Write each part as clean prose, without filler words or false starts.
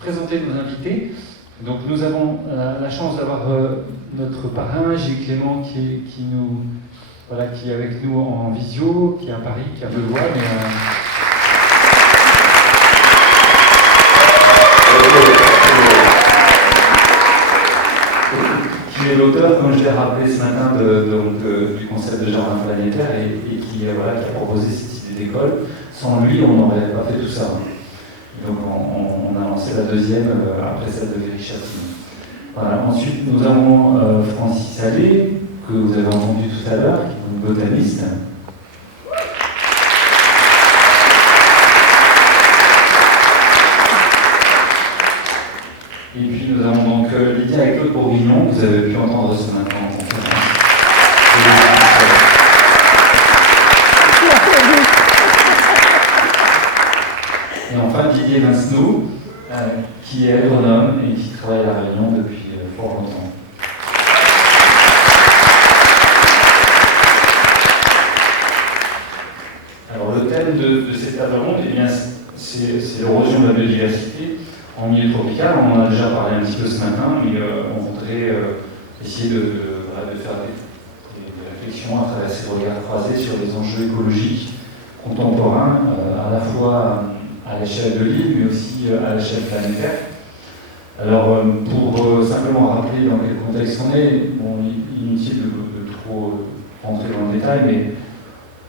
présenter nos invités. Donc nous avons la chance d'avoir notre parrain, Gilles Clément, qui est avec nous en visio, qui est à Paris, qui a peu de voix, mais... qui est l'auteur, comme je l'ai rappelé ce matin, du concept de jardin planétaire et qui a proposé cette idée d'école. Sans lui, on n'aurait pas fait tout ça. Donc on a lancé la deuxième après celle de Viry-Châtillon. Voilà. Ensuite, nous avons Francis Allais, que vous avez entendu tout à l'heure, qui est une botaniste. Et puis nous avons donc Lydia et Claude Bourguignon, que vous avez pu entendre ce matin en conférence. Et enfin Didier Vincenot, qui est agronome et qui travaille à La Réunion depuis fort longtemps. Alors le thème de cette table ronde, eh bien, c'est l'érosion de la biodiversité en milieu tropical. On en a déjà parlé un petit peu ce matin, mais on voudrait essayer de faire des réflexions à travers ces regards croisés sur les enjeux écologiques contemporains, à la fois à l'échelle de l'île, mais aussi à l'échelle planétaire. Alors, pour simplement rappeler dans quel contexte on est, inutile de trop rentrer dans le détail, mais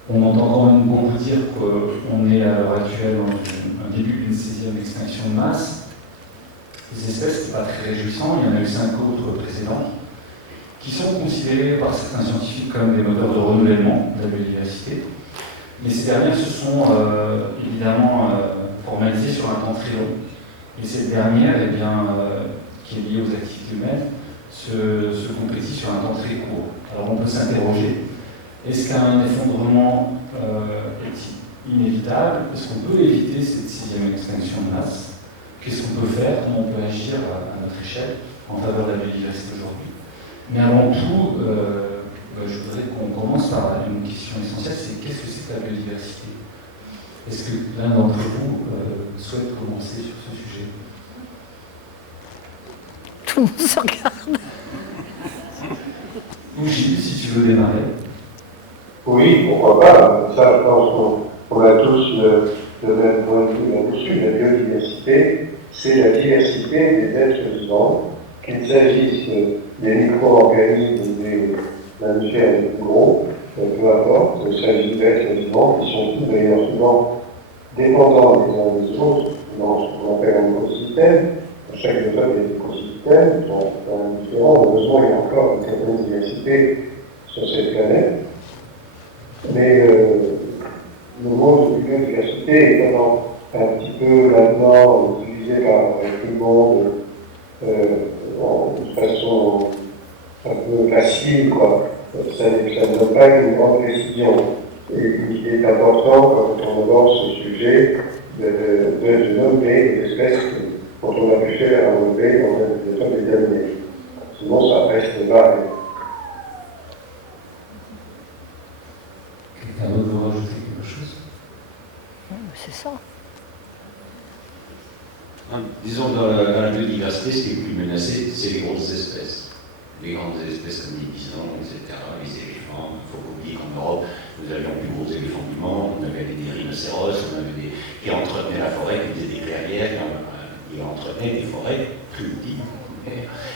on entend quand même beaucoup dire qu'on est à l'heure actuelle dans un début d'une 6e extinction de masse. Les espèces, c'est pas très réjouissant, il y en a eu 5 autres précédentes, qui sont considérées par certains scientifiques comme des moteurs de renouvellement de la biodiversité. Mais ces dernières se sont évidemment formalisées sur un temps très long. Et cette dernière, eh bien, qui est liée aux activités humaines, se concrétise sur un temps très court. Alors on peut s'interroger, est-ce qu'un effondrement est inévitable? Est-ce qu'on peut éviter cette 6e extinction de masse? Qu'est-ce qu'on peut faire? Comment on peut agir à notre échelle en faveur de la biodiversité aujourd'hui? Mais avant tout, je voudrais qu'on commence par une question essentielle, c'est qu'est-ce que c'est que la biodiversité? Est-ce que l'un d'entre vous souhaite commencer sur ce sujet? Tout le monde se regarde. Ou Gilles, si tu veux démarrer. Oui, pourquoi pas. Ça, je pense qu'on a tous le même point de vue là-dessus. La biodiversité, c'est la diversité des êtres vivants, qu'il s'agisse des micro-organismes ou des mammifères les plus gros, peu importe, il s'agit d'êtres vivants qui sont tous d'ailleurs souvent dépendants les uns des autres dans ce qu'on appelle un écosystème. Chaque méthode des écosystèmes sont différents. Heureusement, il y a encore une certaine diversité sur cette planète. Mais le mot de biodiversité étant un petit peu maintenant utilisé par tout le monde de façon un peu facile, quoi. Ça ne donne pas une grande précision. Et il est important, quand on aborde ce sujet, de nommer les espèces dont on a pu faire un relevé dans les derniers. Sinon, ça reste vague. Quelqu'un d'autre veut rajouter quelque chose? C'est ça. Disons, dans la biodiversité, ce qui est plus menacé, c'est les grosses espèces. Les grandes espèces comme les bisons, etc., les éléphants. Il faut pas oublier qu'en Europe, nous avions les plus gros éléphants du monde, on avait des rhinocéros, on avait qui entretenaient la forêt, qui étaient des clairières, qui entretenaient des forêts primitives.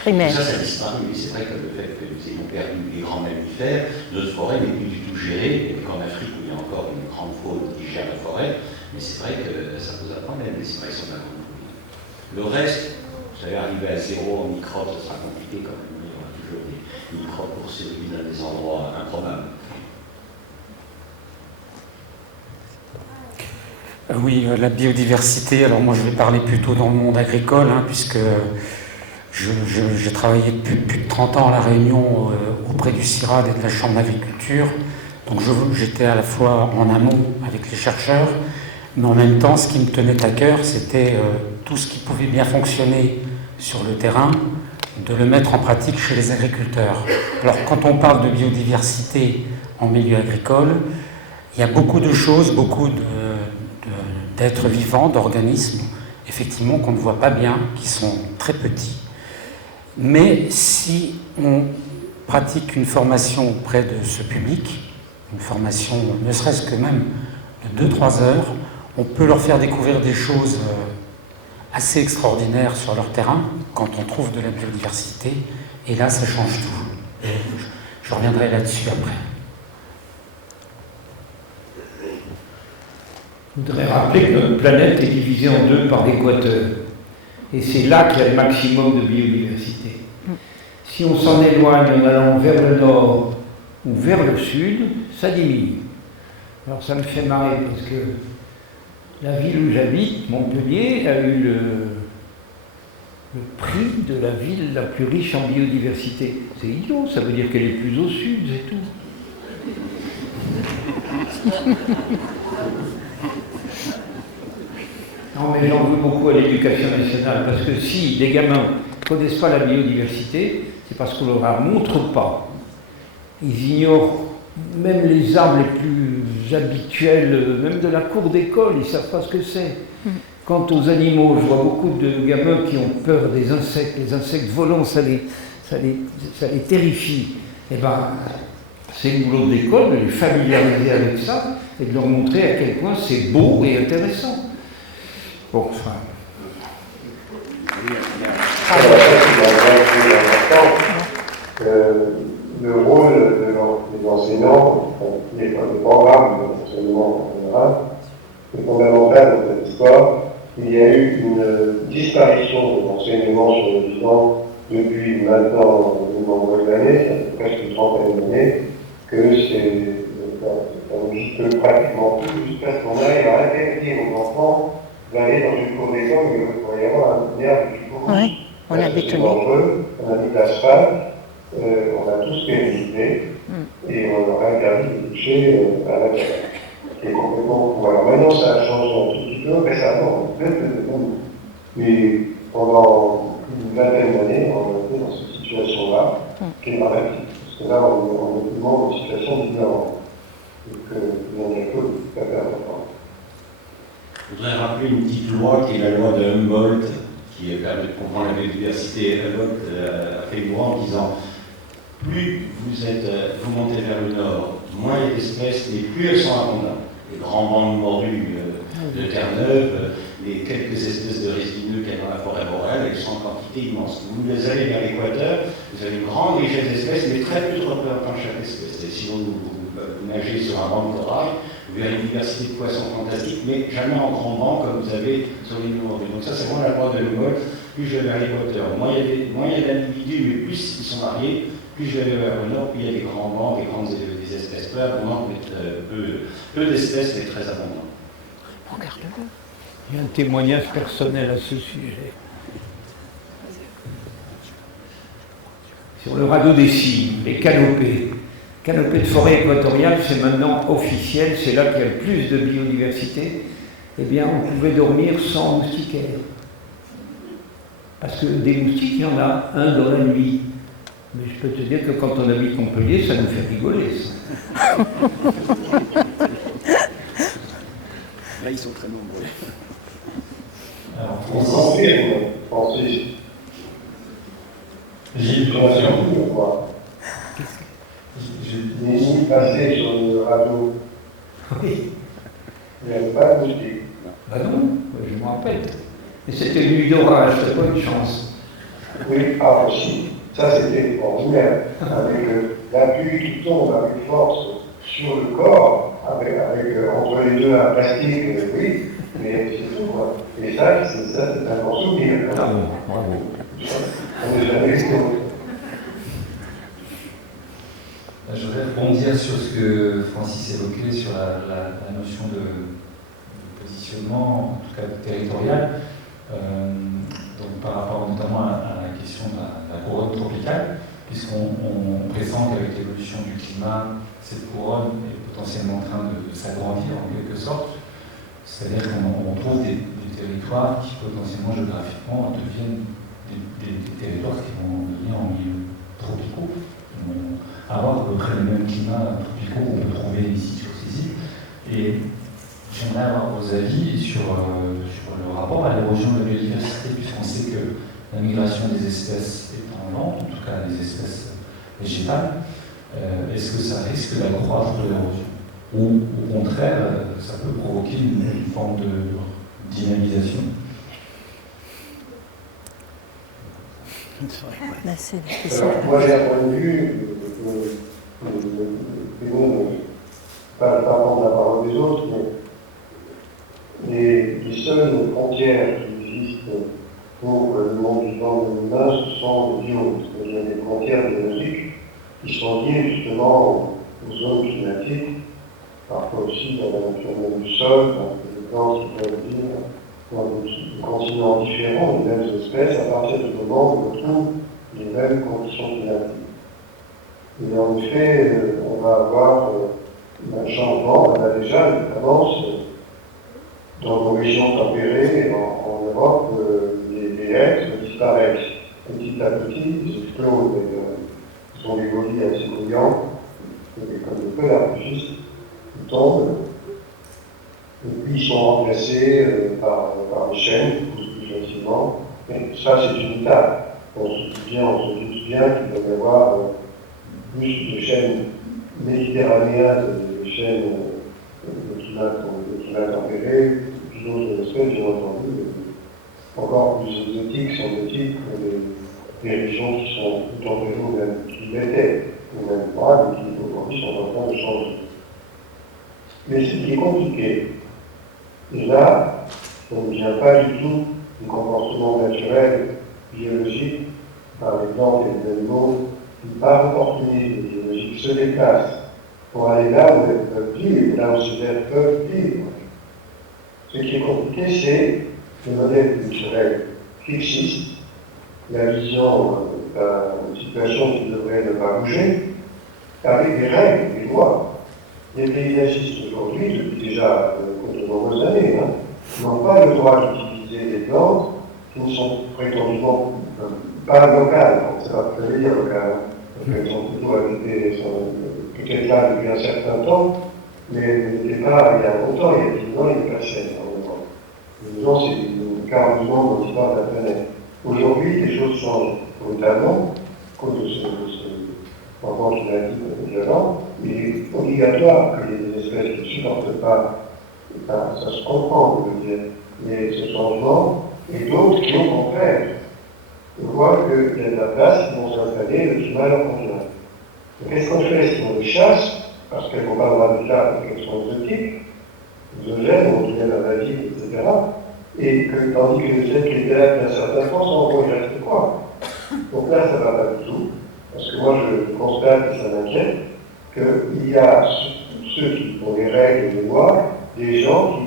Primaire. Ça a disparu. Et c'est vrai que le fait que nous ayons perdu les grands mammifères, notre forêt n'est plus du tout gérée. Il y a qu'en Afrique où il y a encore une grande faune qui gère la forêt, mais c'est vrai que ça pose un problème, les disparitions de la grande faune. Le reste, vous savez, arriver à zéro en microbes, ça sera compliqué quand même. Il y aura toujours des microbes pour survivre dans des endroits improbables. Oui, la biodiversité, alors moi je vais parler plutôt dans le monde agricole, puisque j'ai travaillé depuis plus de 30 ans à La Réunion auprès du CIRAD et de la Chambre d'agriculture. Donc j'étais à la fois en amont avec les chercheurs, mais en même temps, ce qui me tenait à cœur, c'était tout ce qui pouvait bien fonctionner sur le terrain, de le mettre en pratique chez les agriculteurs. Alors quand on parle de biodiversité en milieu agricole, il y a beaucoup de choses, beaucoup d'êtres vivants, d'organismes, effectivement, qu'on ne voit pas bien, qui sont très petits. Mais si on pratique une formation auprès de ce public, une formation ne serait-ce que même de 2-3 heures, on peut leur faire découvrir des choses assez extraordinaires sur leur terrain quand on trouve de la biodiversité, et là ça change tout. Et je reviendrai là-dessus après. Je voudrais rappeler que notre planète est divisée en deux par l'équateur. Et c'est là qu'il y a le maximum de biodiversité. Si on s'en éloigne en allant vers le nord ou vers le sud, ça diminue. Alors ça me fait marrer parce que la ville où j'habite, Montpellier, a eu le prix de la ville la plus riche en biodiversité. C'est idiot, ça veut dire qu'elle est plus au sud, c'est tout. Non, mais j'en veux beaucoup à l'éducation nationale, parce que si les gamins ne connaissent pas la biodiversité, c'est parce qu'on ne leur la montre pas. Ils ignorent même les arbres les plus habituels, même de la cour d'école, ils ne savent pas ce que c'est. Quant aux animaux, je vois beaucoup de gamins qui ont peur des insectes. Les insectes volants, ça les terrifie. Eh bien, c'est le boulot de l'école de les familiariser avec ça et de leur montrer à quel point c'est beau et intéressant. Bon, enfin. Le rôle des enseignants, des programmes d'enseignement en général, est fondamental dans cette histoire. Il y a eu une disparition de l'enseignement sur le vivant depuis maintenant de nombreuses années, ça fait presque une trentaine d'années, que ça n'existe pratiquement plus, jusqu'à ce qu'on arrive à interdire aux enfants d'aller dans une cour d'école où il pourrait y avoir un air de cours. Oui, on avait tenu. On a mis l'asphalte, on a tous fait visiter, et on leur a interdit de toucher à la terre. Qui est complètement fou. Alors maintenant, ça a changé un tout petit peu récemment, mais pendant une vingtaine d'années, on a été dans cette situation-là, qui est dramatique. Parce que là, on est vraiment dans une situation différente. Donc, il y a quelque chose de tout à fait important. Je voudrais rappeler une petite loi qui est la loi de Humboldt, qui permet de comprendre la biodiversité. Humboldt a fait une loi en disant plus vous montez vers le nord, moins il y a d'espèces, et plus elles sont abondantes. Les grands bancs de morues de Terre-Neuve, les quelques espèces de résineux qu'il y a dans la forêt boréale, elles sont en quantité immense. Vous allez vers l'équateur, vous avez une grande richesse d'espèces, mais très peu de représentants de chaque espèce. Et sinon, vous nagez sur un banc de corail, vous verrez une diversité de poissons fantastiques, mais jamais en grand banc comme vous avez sur les morues. Donc ça, c'est vraiment la loi de Humboldt. Plus je vais vers l'équateur, moins il y a d'individus, mais plus ils sont variés. Plus je vais vers le nord, plus il y a des grands bancs, des espèces peu abondantes, mais peu d'espèces, mais très abondantes. Regarde-le. Il y a un témoignage personnel à ce sujet. Sur le radeau des cygnes, les canopées. Canopée de forêt équatoriale, c'est maintenant officiel, c'est là qu'il y a le plus de biodiversité. Eh bien, on pouvait dormir sans moustiquaires. Parce que des moustiques, il y en a un dans la nuit. Mais je peux te dire que quand on habite Montpellier, ça nous fait rigoler, ça. Là, ils sont très nombreux. Alors, On confirme, Francis. Gilles, Les nuits passées sur le radeau, Oui. il n'y avait pas de moustiques. Ben non, je me rappelle. Et c'était une nuit d'orage, c'était pas une chance. Oui, aussi. Ça, c'était ordinaire. Avec la pluie qui tombe avec force sur le corps, avec entre les deux un plastique, oui, mais c'est tout, quoi. Et ça, c'est un bon souvenir. Ah bon, bravo. On n'est jamais resté. Je voudrais rebondir sur ce que Francis évoquait sur la notion de positionnement, en tout cas territorial, donc par rapport notamment à la question de la couronne tropicale, puisqu'on pressent qu'avec l'évolution du climat, cette couronne est potentiellement en train de s'agrandir en quelque sorte. C'est-à-dire qu'on trouve des territoires qui potentiellement géographiquement deviennent des territoires qui vont devenir en milieu tropicaux, qui vont avoir à peu près les mêmes climats tropicaux qu'on peut trouver ici sur ces îles. Et j'aimerais avoir vos avis sur le rapport à l'érosion de la biodiversité, puisqu'on sait que la migration des espèces est en lente, en tout cas des espèces végétales. Est-ce que ça risque d'accroître l'érosion? Ou au contraire, ça peut provoquer une forme de dynamisation? C'est difficile. Moi, j'ai un point de vue, pas prendre la parole des autres, mais les seules frontières qui existent pour le monde vivant de l'humain, ce sont les biomes, c'est-à-dire des frontières biologiques qui sont liées justement aux zones climatiques, parfois aussi dans la nature même du sol, dans des plantes qui peuvent vivre dans des continents différents, les mêmes espèces, à partir du moment où on retrouve les mêmes conditions climatiques. Et en effet, on va avoir un changement, on a déjà une tendance dans nos régions tempérées en Europe, les hêtres disparaissent petit à petit, ils explosent, ils ont des volets assez brillants, comme des feux d'artifice, ils tombent, et puis ils sont remplacés par les chênes qui poussent plus facilement. Mais ça, c'est une étape. On se doute bien qu'il va y avoir plus de chênes méditerranéens, des chênes de climat tempéré, puis d'autres espèces, bien entendu, encore plus exotiques, semble-t-il, que des régions qui sont plus tempérées ou même qui l'étaient, ou même pas, mais qui aujourd'hui sont en train de changer. Mais ce qui est compliqué, et là, on ne vient pas du tout du comportement naturel, biologique, par exemple, des animaux qui, par opportunisme biologique, se déplacent pour aller là où elles peuvent vivre, là où ces êtres peuvent vivre. Ce qui est compliqué, c'est le modèle culturel fixiste, la vision d'une situation qui devrait ne pas bouger, avec des règles, des lois. Les paysagistes aujourd'hui, depuis déjà de nombreuses années, n'ont pas le droit d'utiliser des plantes qui ne sont prétendument pas locales. Ça va pas dire locales. Elles sont plutôt habitées, peut-être là depuis un certain temps, mais elles n'étaient pas il y a longtemps, il y a 10 ans, il n'y a pas de chêne en Europe. 10 ans, c'est une quart du monde dans l'histoire de la planète. Aujourd'hui, les choses changent brutalement, à cause de ce changement climatique violent. Il est obligatoire que les espèces qui ne supportent pas, ça se comprend, je veux dire, mais ce changement, et d'autres qui, au contraire, voient qu'il y a de la place, ils vont s'installer, le climat leur convient. Donc qu'est-ce qu'on fait si on les chasse, parce qu'elles n'ont pas le droit de là, parce qu'elles sont exotiques, exogènes, on viennent à la ville, etc., et que, tandis que les êtres qui étaient là depuis un certain temps sont en gros, il reste quoi? Donc là, ça ne va pas du tout, parce que moi, je constate, et ça m'inquiète, qu'il y a ceux qui font les règles et les lois, des gens qui,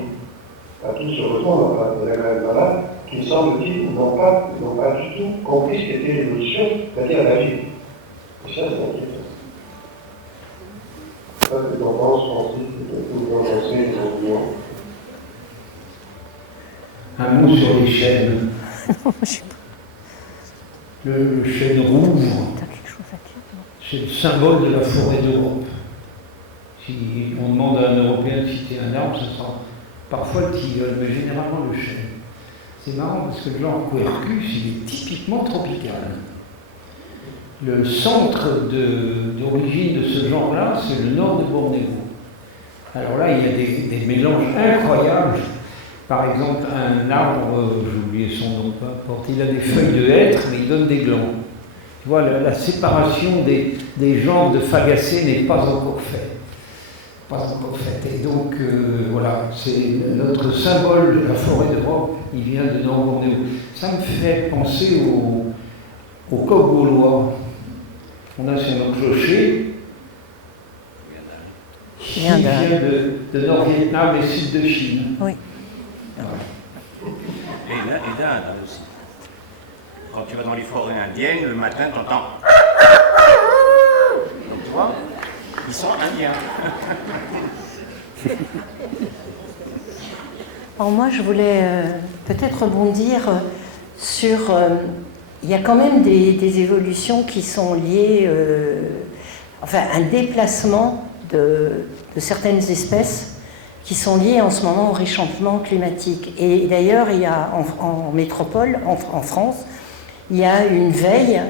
à tout se retournent, enfin, dans les mêmes malades, qui, semble-t-il, n'ont pas du tout compris ce qu'était l'évolution, c'est-à-dire la vie. Et ça, c'est inquiétant. Ça, c'est tendance, Francis, que vous en pensez aujourd'hui. Un mot sur les chênes. Le chêne rouge, c'est le symbole de la forêt d'Europe. Si on demande à un Européen de citer un arbre, ce sera parfois le tilleul, mais généralement le chêne. C'est marrant parce que le genre Quercus, il est typiquement tropical. Le centre d'origine de ce genre-là, c'est le nord de Bornéo. Alors là, il y a des mélanges incroyables. Par exemple, un arbre, j'ai oublié son nom, peu importe, il a des feuilles de hêtre, mais il donne des glands. Tu vois, la séparation des genres de Fagacées n'est pas encore faite. Et donc, voilà, c'est notre symbole de la forêt d'Europe, il vient de Nord-Bornéo. Ça me fait penser au coq gaulois. On a sur notre clocher, qui vient de Nord-Vietnam et sud de Chine. Oui. Et d'Inde aussi. Quand tu vas dans les forêts indiennes, le matin, tu entends. Donc tu vois, ils sont indiens. Alors moi, je voulais peut-être rebondir sur... il y a quand même des évolutions qui sont liées... enfin, un déplacement de certaines espèces qui sont liées en ce moment au réchauffement climatique. Et d'ailleurs, il y a en métropole, en France, il y a une veille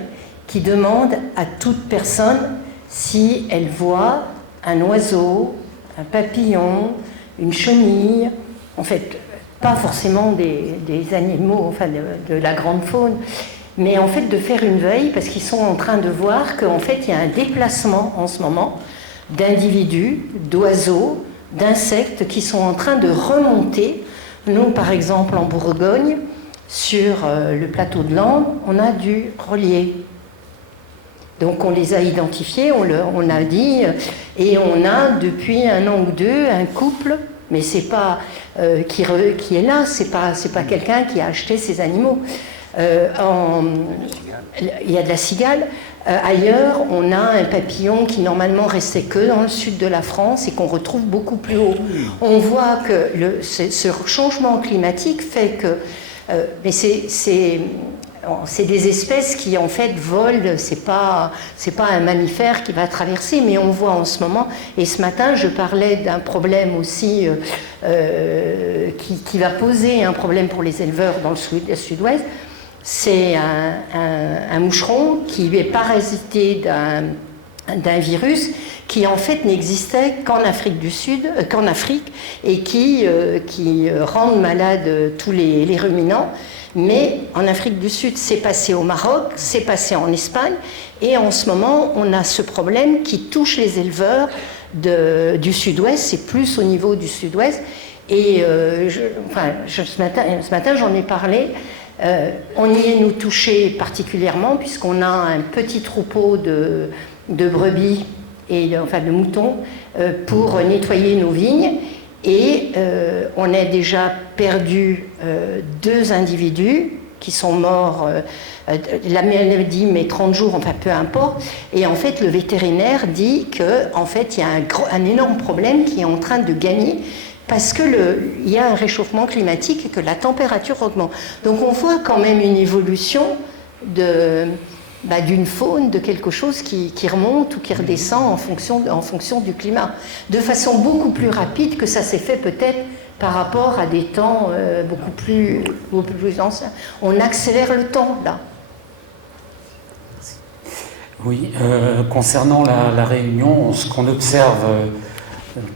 qui demande à toute personne si elle voit un oiseau, un papillon, une chenille, en fait, pas forcément des animaux, enfin de la grande faune, mais en fait de faire une veille parce qu'ils sont en train de voir qu'en fait il y a un déplacement en ce moment d'individus, d'oiseaux, d'insectes qui sont en train de remonter. Nous, par exemple, en Bourgogne, sur le plateau de Landes, on a du relier. Donc on les a identifiés, on a dit, et on a depuis 1 an ou 2 un couple, mais c'est pas qui est là, c'est pas quelqu'un qui a acheté ces animaux. Il y a de la cigale. Ailleurs, on a un papillon qui normalement restait que dans le sud de la France et qu'on retrouve beaucoup plus haut. On voit que ce changement climatique fait que... mais c'est des espèces qui en fait volent, c'est pas un mammifère qui va traverser, mais on voit en ce moment, et ce matin je parlais d'un problème aussi qui va poser un problème pour les éleveurs dans le sud-ouest. C'est un moucheron qui est parasité d'un virus qui en fait n'existait qu'en Afrique du Sud, qu'en Afrique, et qui rend malades tous les ruminants. Mais en Afrique du Sud, c'est passé au Maroc, c'est passé en Espagne, et en ce moment, on a ce problème qui touche les éleveurs du Sud-Ouest, c'est plus au niveau du Sud-Ouest. Et ce matin, j'en ai parlé. On y est nous touchés particulièrement puisqu'on a un petit troupeau de brebis et de moutons pour nettoyer nos vignes et on a déjà perdu 2 individus qui sont morts, la maladie met 30 jours, enfin peu importe, et en fait le vétérinaire dit que en fait il y a un énorme problème qui est en train de gagner parce qu'il y a un réchauffement climatique et que la température augmente. Donc on voit quand même une évolution d'une faune, de quelque chose qui remonte ou qui redescend en fonction du climat, de façon beaucoup plus rapide que ça s'est fait peut-être par rapport à des temps beaucoup plus anciens. On accélère le temps, là. Oui, concernant la Réunion, ce qu'on observe...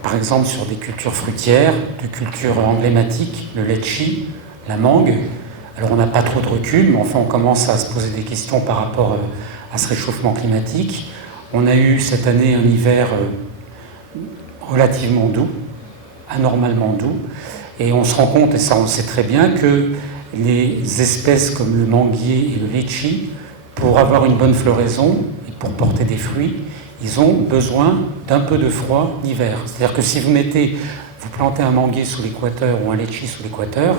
par exemple sur des cultures fruitières, de cultures emblématiques, le litchi, la mangue. Alors on n'a pas trop de recul, mais enfin on commence à se poser des questions par rapport à ce réchauffement climatique. On a eu cette année un hiver relativement doux, anormalement doux, et on se rend compte, et ça on le sait très bien, que les espèces comme le manguier et le litchi, pour avoir une bonne floraison et pour porter des fruits, ils ont besoin d'un peu de froid l'hiver. C'est-à-dire que si vous plantez un manguier sous l'équateur ou un litchi sous l'équateur,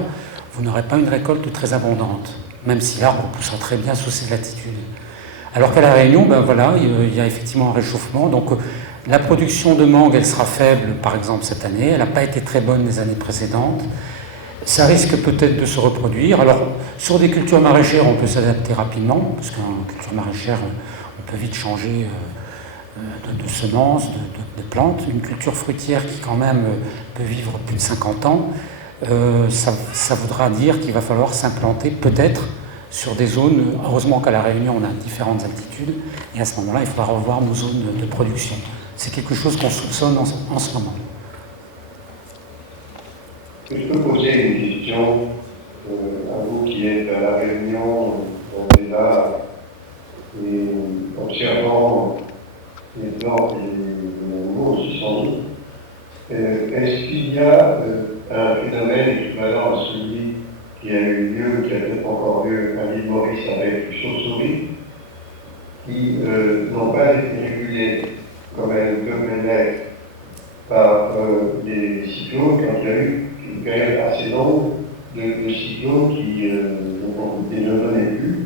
vous n'aurez pas une récolte très abondante, même si l'arbre poussera très bien sous ces latitudes. Alors qu'à La Réunion, il y a effectivement un réchauffement. Donc la production de mangue, elle sera faible, par exemple, cette année. Elle n'a pas été très bonne les années précédentes. Ça risque peut-être de se reproduire. Alors, sur des cultures maraîchères, on peut s'adapter rapidement, parce qu'en culture maraîchère, on peut vite changer... de semences, de plantes. Une culture fruitière qui quand même peut vivre plus de 50 ans, ça voudra dire qu'il va falloir s'implanter peut-être sur des zones, heureusement qu'à La Réunion on a différentes altitudes, et à ce moment-là il faudra revoir nos zones de production. C'est quelque chose qu'on soupçonne en ce moment. Je peux poser une question à vous qui êtes à La Réunion, on est là, et observant les plantes et les animaux aussi sans doute. Est-ce qu'il y a un phénomène équivalent à celui qui a eu lieu, qui a peut-être encore lieu à l'île Maurice avec les chauves-souris, qui n'ont pas été régulées comme elles devaient l'être par les cyclones, quand il y a eu une période assez longue de cyclones qui ne donnaient plus,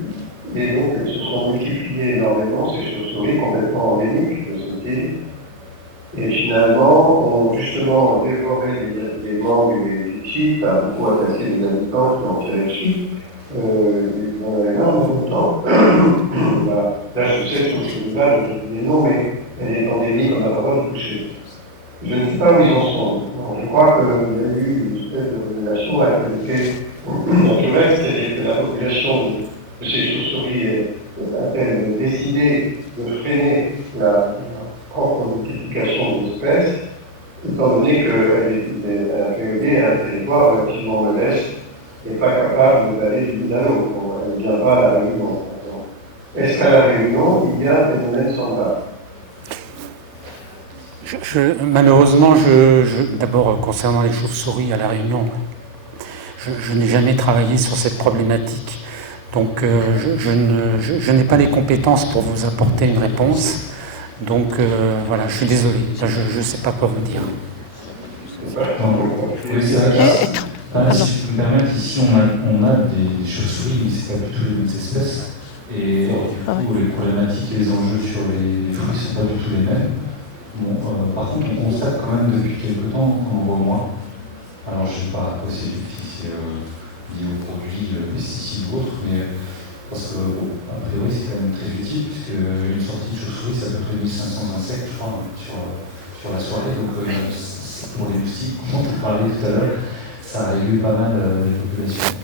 et donc elles se sont multipliées énormément, ces chauves-souris complètement endémiques. Et finalement, ont justement dévoré les mangues et les litchis, pas beaucoup attaqué les habitants qui ont tiré dessus. On a énormément de temps. Là, je sais que je ne sais pas, je dis non, mais elle est endémique, on n'a pas le droit de toucher. Je ne sais pas où ils en sont. Je crois que l'utilisation de ces chauves-souris est à peine décidée de freiner la propre multiplication des espèces, étant donné qu'elle a créé un territoire relativement modeste et pas capable d'aller d'une à l'autre. Elle ne vient pas à la Réunion. Est-ce qu'à la Réunion, il y a des phénomènes semblables? Malheureusement, d'abord concernant les chauves-souris à La Réunion, je n'ai jamais travaillé sur cette problématique. Donc je n'ai pas les compétences pour vous apporter une réponse. Donc voilà, je suis désolé, je ne sais pas quoi vous dire. Si je peux me permettre, ici on a des chauves-souris, mais ce n'est pas du tout les mêmes espèces. Et du coup, les problématiques et les enjeux sur les fruits ne sont pas du tout les mêmes. Bon, par contre, on constate quand même depuis quelques temps qu'on en voit moins. Alors, je ne sais pas si c'est lié aux produits, pesticides ou autres, mais parce que, bon, a priori, c'est quand même très utile, puisque une sortie de chauve-souris, ça peut être 1500 insectes, je crois, sur la soirée. Donc, pour les moustiques, dont on parlait tout à l'heure, ça régule pas mal les populations.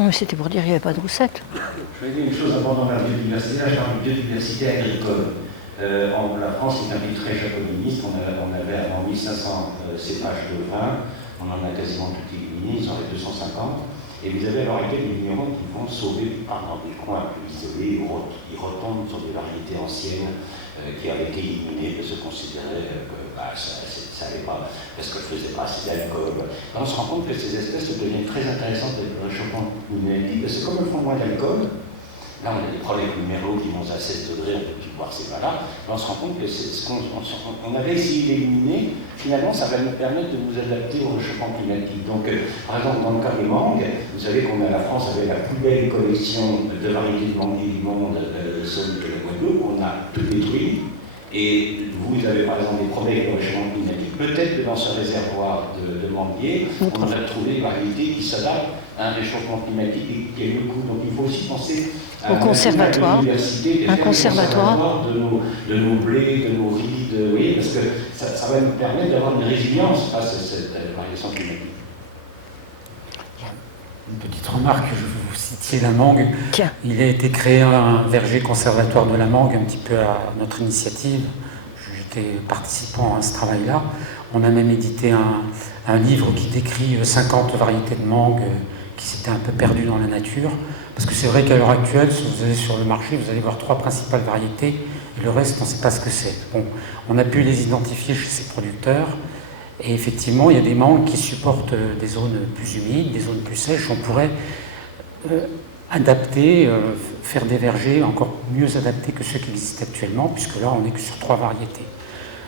Non, mais c'était pour dire qu'il n'y avait pas de roussette. Je vais dire une chose importante dans la biodiversité. Là, je parle de biodiversité agricole. La France est un pays très jacoliniste. On avait avant 1500 cépages de vin. On en a quasiment tout éliminé. Ils en avaient 250. Et vous avez à l'heure actuelle des vignerons qui vont sauver dans des coins plus isolés. Ils retombent sur des variétés anciennes qui avaient été éliminées, parce qu'on considérait que ça n'allait pas, parce qu'elles ne faisaient pas assez d'alcool. On se rend compte que ces espèces deviennent très intéressantes avec le réchauffement climatique, parce que comme elles font moins d'alcool, là on a des problèmes avec le merlot qui monte à 16 degrés, on peut plus boire ces vins-là, on se rend compte que on avait essayé d'éliminer, finalement ça va nous permettre de nous adapter au réchauffement climatique. Donc par exemple dans le cas des mangues, vous savez qu'on a la France avec la plus belle collection de variétés de manguiers du monde, seule que la Guadeloupe, on a tout détruit. Et vous avez par exemple des problèmes avec le réchauffement climatique. Peut-être que dans ce réservoir de manguiers, on a trouvé des variétés qui s'adaptent à un réchauffement climatique et qui a le coup. Donc il faut aussi penser au conservatoire. Un conservatoire de nos blés, de nos riz, oui, parce que ça va nous permettre d'avoir une résilience face à cette variation climatique. Une petite remarque, vous citiez la mangue. Tiens. Il a été créé un verger conservatoire de la mangue, un petit peu à notre initiative. J'étais participant à ce travail-là. On a même édité un livre qui décrit 50 variétés de mangue qui s'étaient un peu perdues dans la nature. Parce que c'est vrai qu'à l'heure actuelle, si vous allez sur le marché, vous allez voir 3 principales variétés, et le reste, on ne sait pas ce que c'est. Bon, on a pu les identifier chez ces producteurs. Et effectivement, il y a des mangues qui supportent des zones plus humides, des zones plus sèches. On pourrait adapter, faire des vergers encore mieux adaptés que ceux qui existent actuellement, puisque là, on n'est que sur 3 variétés.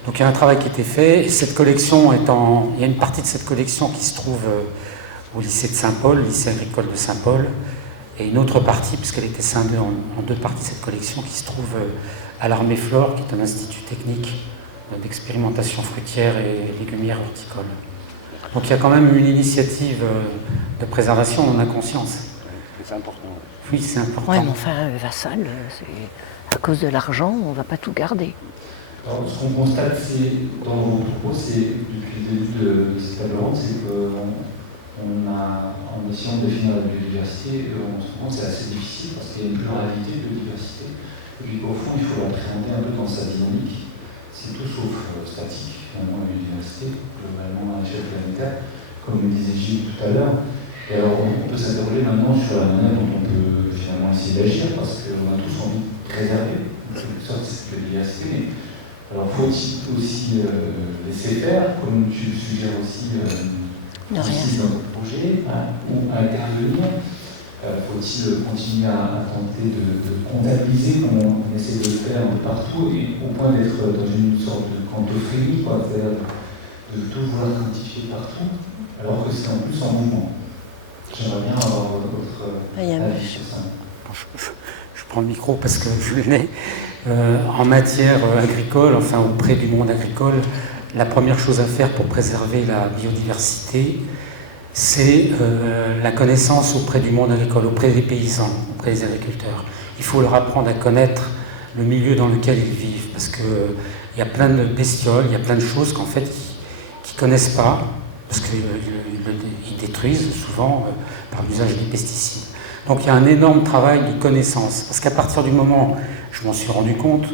Donc il y a un travail qui a été fait, et cette collection il y a une partie de cette collection qui se trouve au lycée de Saint-Paul, lycée agricole de Saint-Paul, et une autre partie, puisqu'elle était scindée en 2 parties, cette collection qui se trouve à l'Armée Flore, qui est un institut technique d'expérimentation fruitière et légumière horticole. Donc il y a quand même une initiative de préservation, on en a conscience. C'est important. Oui, c'est important. Oui, mais enfin, Vassal, à cause de l'argent, on ne va pas tout garder. Alors, ce qu'on constate dans vos propos, c'est depuis le début de cette table ronde, c'est qu'on a, en essayant de définir la biodiversité, on se rend compte que c'est assez difficile parce qu'il y a une pluralité de biodiversité. Et puis au fond, il faut l'appréhender un peu dans sa dynamique. C'est tout sauf statique, finalement, la biodiversité, globalement à l'échelle planétaire, comme le disait Gilles tout à l'heure. Et alors, on peut s'interroger maintenant sur la manière dont on peut finalement essayer d'agir, parce qu'on a tous envie de préserver, en quelque sorte, cette biodiversité. Alors, faut-il aussi laisser faire, comme tu le suggères aussi dans le projet, ou intervenir? Faut-il continuer à tenter de comptabiliser comme on essaie de le faire un peu partout, et au point d'être dans une sorte de quantophénie, c'est-à-dire de tout vouloir quantifier partout, alors que c'est en plus en mouvement. J'aimerais bien avoir votre avis sur ça. Je prends le micro parce que je l'ai. En matière agricole, enfin auprès du monde agricole, la première chose à faire pour préserver la biodiversité, c'est la connaissance auprès du monde agricole, auprès des paysans, auprès des agriculteurs. Il faut leur apprendre à connaître le milieu dans lequel ils vivent, parce qu'il y a plein de bestioles, il y a plein de choses qu'en fait qu'ils ne connaissent pas, parce qu'ils détruisent souvent par l'usage des pesticides. Donc il y a un énorme travail de connaissance, parce qu'à partir du moment, je m'en suis rendu compte,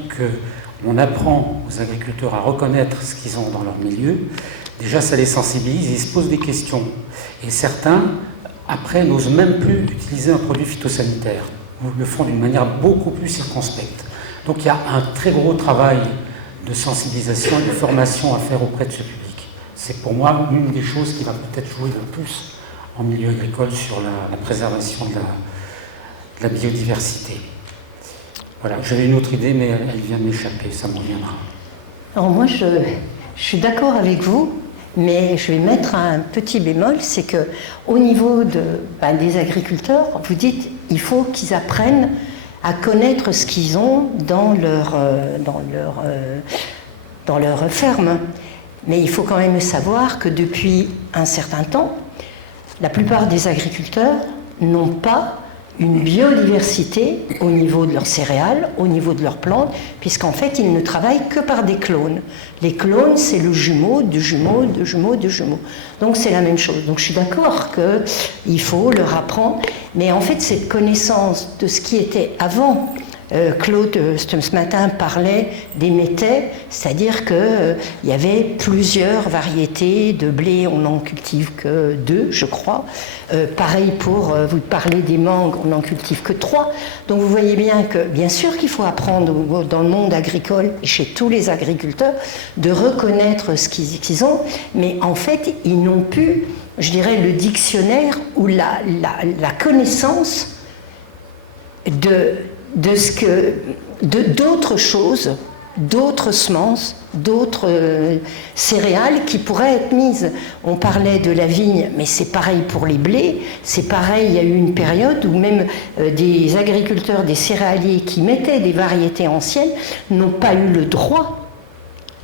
qu'on apprend aux agriculteurs à reconnaître ce qu'ils ont dans leur milieu, déjà ça les sensibilise, ils se posent des questions. Et certains, après, n'osent même plus utiliser un produit phytosanitaire, ou le font d'une manière beaucoup plus circonspecte. Donc il y a un très gros travail de sensibilisation et de formation à faire auprès de ce public. C'est pour moi une des choses qui va peut-être jouer le plus en milieu agricole sur la préservation de la biodiversité. Voilà, j'avais une autre idée, mais elle vient de m'échapper, ça me reviendra. Alors moi, je suis d'accord avec vous, mais je vais mettre un petit bémol, c'est que au niveau des agriculteurs, vous dites il faut qu'ils apprennent à connaître ce qu'ils ont dans leur ferme. Mais il faut quand même savoir que depuis un certain temps, la plupart des agriculteurs n'ont pas une biodiversité au niveau de leurs céréales, au niveau de leurs plantes, puisqu'en fait, ils ne travaillent que par des clones. Les clones, c'est le jumeau, de jumeau, de jumeau, de jumeau. Donc c'est la même chose. Donc je suis d'accord qu'il faut leur apprendre, mais en fait, cette connaissance de ce qui était avant, Claude, ce matin, parlait des métais, c'est-à-dire qu'il y avait plusieurs variétés de blé, on n'en cultive que 2, je crois. Pareil pour vous parler des mangues, on n'en cultive que 3. Donc vous voyez bien que, bien sûr qu'il faut apprendre dans le monde agricole, et chez tous les agriculteurs, de reconnaître ce qu'ils ont, mais en fait, ils n'ont plus, je dirais, le dictionnaire ou la connaissance d'autres choses, d'autres semences, d'autres céréales qui pourraient être mises. On parlait de la vigne, mais c'est pareil pour les blés, c'est pareil, il y a eu une période où même des agriculteurs, des céréaliers qui mettaient des variétés anciennes n'ont pas eu le droit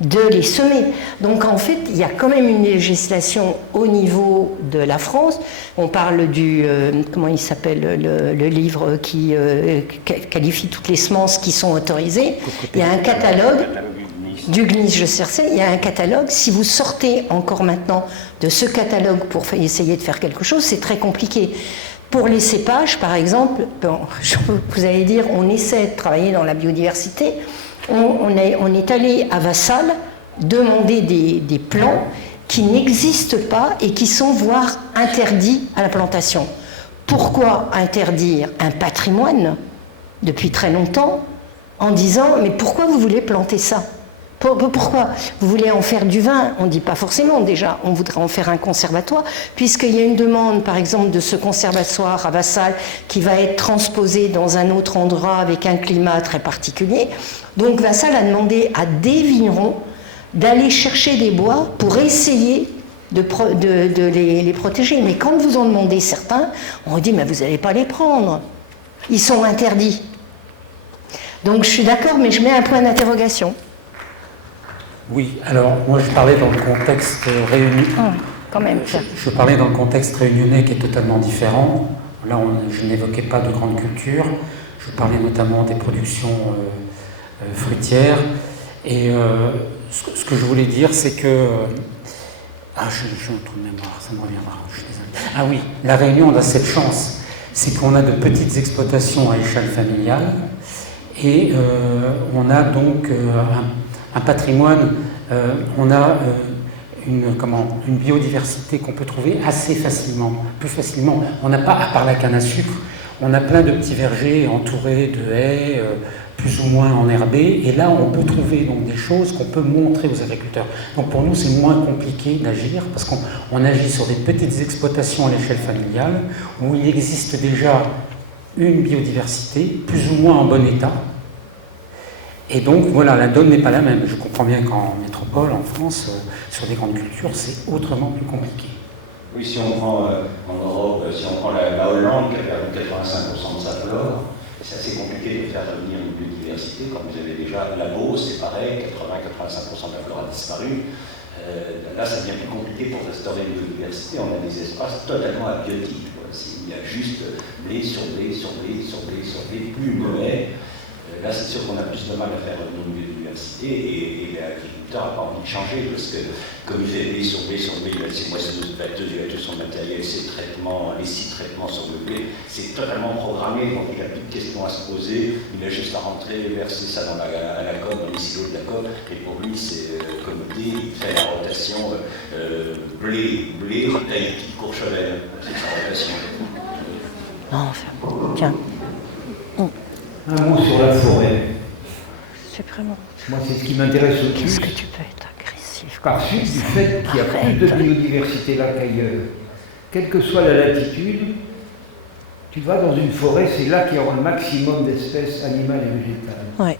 de les semer. Donc en fait, il y a quand même une législation au niveau de la France. On parle du, comment il s'appelle, le livre qui qualifie toutes les semences qui sont autorisées. Il y a un catalogue, du GNIS, je cherchais, il y a un catalogue. Si vous sortez encore maintenant de ce catalogue pour essayer de faire quelque chose, c'est très compliqué. Pour les cépages, par exemple, bon, vous allez dire, on essaie de travailler dans la biodiversité. On est allé à Vassal demander des plants qui n'existent pas et qui sont voire interdits à la plantation. Pourquoi interdire un patrimoine depuis très longtemps en disant mais pourquoi vous voulez planter ça ? Pourquoi vous voulez en faire du vin? On ne dit pas forcément déjà, on voudrait en faire un conservatoire, puisqu'il y a une demande par exemple de ce conservatoire à Vassal qui va être transposé dans un autre endroit avec un climat très particulier. Donc Vassal a demandé à des vignerons d'aller chercher des bois pour essayer de les protéger. Mais quand vous en demandez certains, on dit mais vous n'allez pas les prendre, ils sont interdits. Donc je suis d'accord, mais je mets un point d'interrogation. Oui, alors moi je parlais dans le contexte réunionnais. Quand même. Je parlais dans le contexte réunionnais qui est totalement différent. Là, je n'évoquais pas de grandes cultures. Je parlais notamment des productions fruitières. Et ce que je voulais dire, c'est que... j'ai un trou de mémoire, ça me reviendra, je suis désolé. Ah oui, la Réunion, on a cette chance. C'est qu'on a de petites exploitations à échelle familiale. Et on a donc un patrimoine, on a une biodiversité qu'on peut trouver assez facilement, plus facilement. On n'a pas, à part la canne à sucre, on a plein de petits vergers entourés de haies, plus ou moins enherbés, et là on peut trouver donc des choses qu'on peut montrer aux agriculteurs. Donc pour nous c'est moins compliqué d'agir, parce qu'on agit sur des petites exploitations à l'échelle familiale, où il existe déjà une biodiversité, plus ou moins en bon état. Et donc, voilà, la donne n'est pas la même. Je comprends bien qu'en métropole, en France, sur des grandes cultures, c'est autrement plus compliqué. Oui, si on prend en Europe, si on prend la Hollande, qui a perdu 85% de sa flore, c'est assez compliqué de faire revenir une biodiversité. Comme vous avez déjà la Beauce, c'est pareil, 80-85% de la flore a disparu. Là, ça devient plus compliqué pour restaurer une biodiversité. On a des espaces totalement abiotiques. Il y a juste blé sur blé sur blé sur blé sur blé, plus une haie. Là, c'est sûr qu'on a plus de mal à faire une biodiversité et l'agriculteur n'a pas envie de changer parce que, comme il fait blé sur blé sur blé, il va dire moissonneuse batteuse, il va tout son matériel, ses traitements, les 6 traitements sur le blé, c'est totalement programmé, donc il n'a plus de questions à se poser, il a juste à rentrer, verser ça dans la coque, dans les silos de la coque, et pour lui, c'est comme dit, il fait la rotation blé, Tahiti, Courchevel, c'est sa rotation. Non, enfin, tiens. Un mot sur la forêt. C'est vraiment. Moi, c'est ce qui m'intéresse le Qu'est-ce plus. que tu peux être agressif Par suite du fait qu'il y a plus de biodiversité là qu'ailleurs. Quelle que soit la latitude, tu vas dans une forêt, c'est là qu'il y aura le maximum d'espèces animales et végétales. Ouais.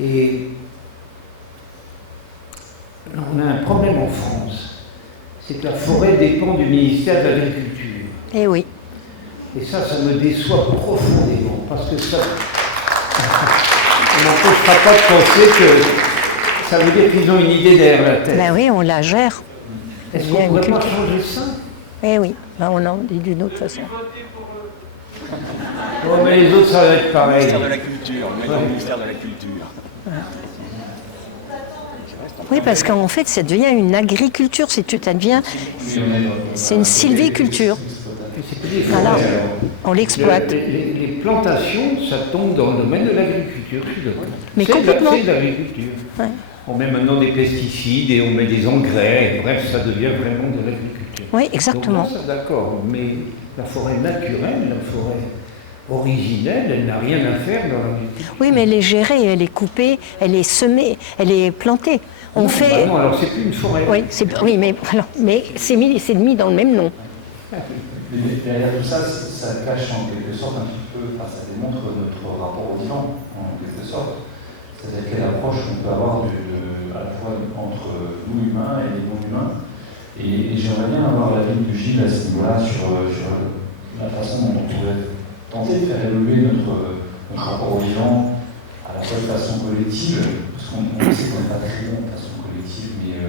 Et on a un problème en France, c'est que la forêt dépend du ministère de l'Agriculture. Eh oui. Et ça me déçoit profondément, parce que ça, on n'empêchera pas de penser que ça veut dire qu'ils ont une idée derrière la tête. Ben oui, on la gère. Est-ce Il y a qu'on une pourrait pas culture. changer ça? Eh oui, ben on en dit d'une autre façon. Oh, mais les autres, ça va être pareil. Ministère de la Culture, le meilleur ministère de la Culture. Oui, parce qu'en fait, ça devient une agriculture, c'est une sylviculture. Voilà, on l'exploite. Les plantations, ça tombe dans le domaine de l'agriculture, je suis d'accord. Mais C'est complètement. C'est de l'agriculture. Ouais. On met maintenant des pesticides et on met des engrais, et bref, ça devient vraiment de l'agriculture. Oui, exactement. Donc là, ça, d'accord, mais la forêt naturelle, la forêt originelle, elle n'a rien à faire dans l'agriculture. Oui, mais elle est gérée, elle est coupée, elle est semée, elle est plantée. On fait. Bah non, alors c'est plus une forêt. Oui, mais c'est mis dans le même nom. Mais derrière tout ça, ça cache en quelque sorte un petit peu, enfin, ça démontre notre rapport au vivant, en quelque sorte. C'est-à-dire quelle approche on peut avoir à la fois entre nous humains et les non-humains. Et j'aimerais bien avoir l'avis de Gilles à ce niveau-là sur la façon dont on pourrait tenter de faire évoluer notre rapport au vivant, à la fois de façon collective, parce qu'on sait qu'on n'est pas très bon de façon collective, mais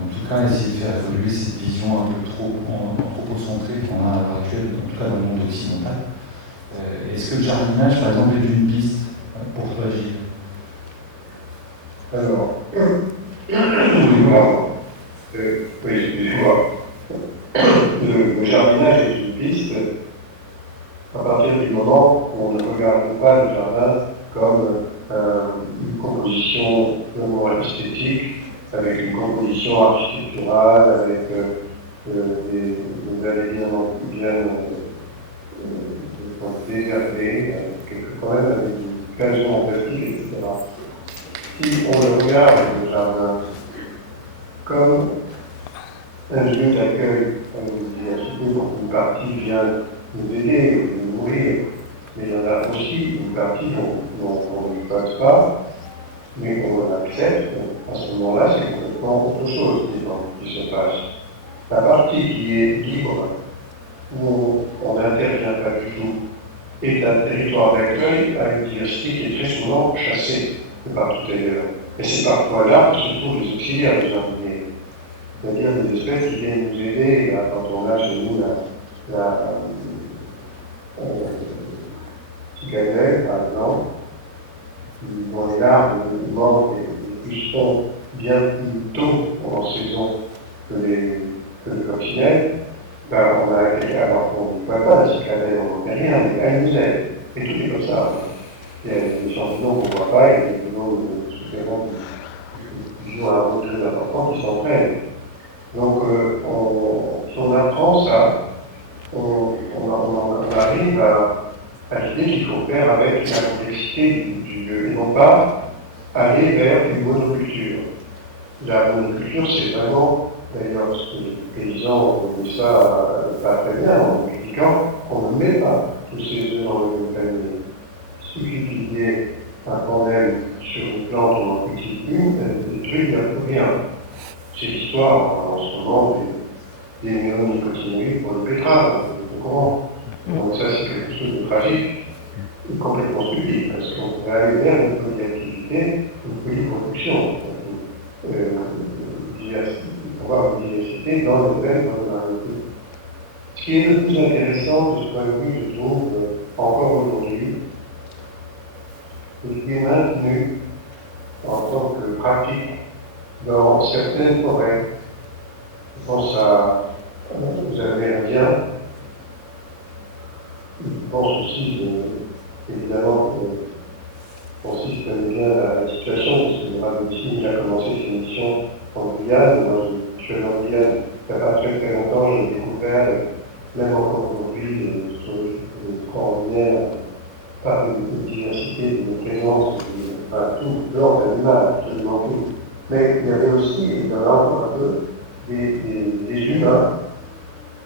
en tout cas essayer de faire évoluer cette vision un peu trop anthropocentrée qu'on a à l'heure actuelle, en tout cas dans le monde occidental. Est-ce que le jardinage, par exemple, est une piste pour toi, Gilles? Alors, le jardinage est une piste à partir du moment où on ne regarde pas le jardin comme une composition purement esthétique, avec une composition architecturale, avec des alénements qui viennent désherber, quand même avec une création empathique, etc. Si on le regarde, le jardin, comme un lieu d'accueil à l'université, donc une partie vient nous aider, nous nourrir, mais il y en a aussi une partie dont on ne passe pas, mais qu'on accepte. À ce moment-là, c'est complètement autre chose qui se passe. La partie qui est libre, où on n'intervient pas du tout, est un territoire d'accueil à une diversité qui est très souvent chassée de partout ailleurs. Et c'est parfois là que se trouvent les auxiliaires des jardiniers. C'est-à-dire des espèces qui viennent nous aider, là, quand on a chez nous la cicadelle, par exemple, dont les larves manquent et plus sont bien plus tôt en saison que le coccinelle, ben, on a alors qu'on ne voit pas la cicadelle, on ne voit rien, mais elle nous aide. Et tout est comme ça. Il y a des champignons qu'on ne voit pas, et des eaux souterrains qui jouent un rôle très important qui s'entraînent. Donc, si on apprend ça, on arrive à l'idée qu'il faut faire avec la complexité du lieu, et non pas aller vers une monoculture. La monoculture, c'est vraiment, d'ailleurs, ce que les paysans ont dit ça pas très bien en expliquant qu'on ne met pas tous ces œufs dans le même panier. Il suffit qu'il y ait un problème sur une plante, on en cultive une, elle détruit un peu rien. C'est l'histoire en ce moment des néonicotinoïdes pour le pétrole, le courant. Donc ça, c'est quelque chose de tragique et complètement stupide, parce qu'on va aller vers une polyactivité, une polyproduction, pour avoir une diversité dans le domaine de l'agriculture. Ce qui est le plus intéressant de ce point de vue, je trouve, encore aujourd'hui, pense aussi, évidemment, Francis connaît bien la situation, parce que Radotti, il a commencé ses missions en Guyane. Moi, je suis allé en Guyane il n'y a pas très longtemps, j'ai découvert, même encore aujourd'hui, extraordinaire par une diversité, une présence, tout l'ordre animal, absolument tout. Mais il y avait aussi, dans l'ordre un peu, des humains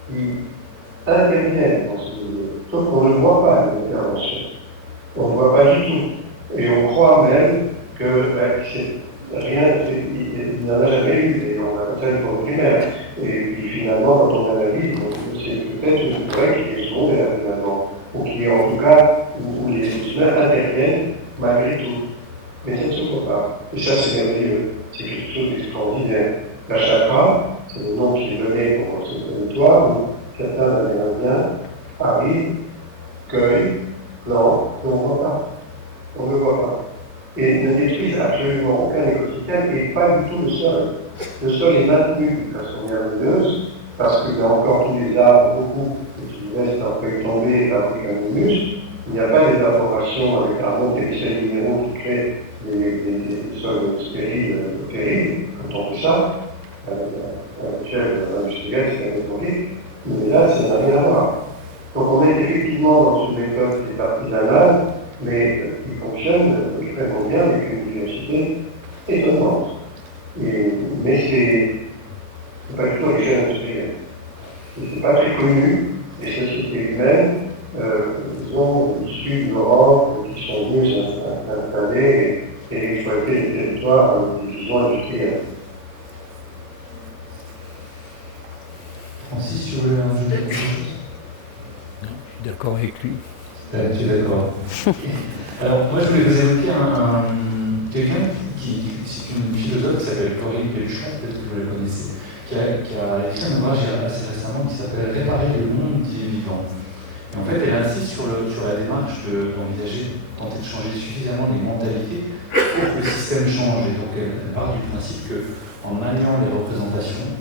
qui interviennent dans ce milieu. Sauf qu'on ne voit pas l'intervention. On ne voit pas du tout. Et on croit même que rien, il n'en a jamais eu, et on a peut-être pour primaire. Et puis finalement, quand on analyse, c'est peut-être une forêt qui est secondaire finalement, ou qui est en tout cas, où les humains interviennent malgré tout. Mais ça ne se voit pas. Et ça, c'est merveilleux. C'est quelque chose d'extraordinaire. La chakra, c'est le nom qui est donné pour ce territoire, où certains Amérindiens arrivent, cueillent, plantent, et on ne voit pas. On ne le voit pas. Et ne détruisent absolument aucun écosystème et pas du tout le sol. Le sol est maintenu de façon merveilleuse parce qu'il y a encore tous les arbres, beaucoup, qui restent après tomber et fabriquent un humus. Il n'y a pas d'évaporation avec la montée des sels minéraux qui créent des sols stériles terribles. Quand on fait ça, à l'échelle industrielle, c'est horrible. Mais là, ça n'a rien à voir. Donc on est effectivement dans une méthode qui est artisanale, mais qui fonctionne extrêmement bien avec une diversité étonnante. Mais c'est pas du tout à l'échelle industrielle. C'est pas très connu, les sociétés humaines, disons, issues de l'Europe, qui sont venues s'installer et exploiter les territoires avec des visions industrielles. Francis, tu voulais ajouter quelque chose? Non, je suis d'accord avec lui. Tu es d'accord. Alors, moi, je voulais vous évoquer quelqu'un c'est une philosophe qui s'appelle Corinne Pelluchon, peut-être que vous la connaissez, qui a écrit un ouvrage assez récemment qui s'appelle Réparer le monde qui est vivant. Et en fait, elle insiste sur la démarche d'envisager, tenter de changer suffisamment les mentalités pour que le système change. Et donc, elle part du principe qu'en maniant les représentations,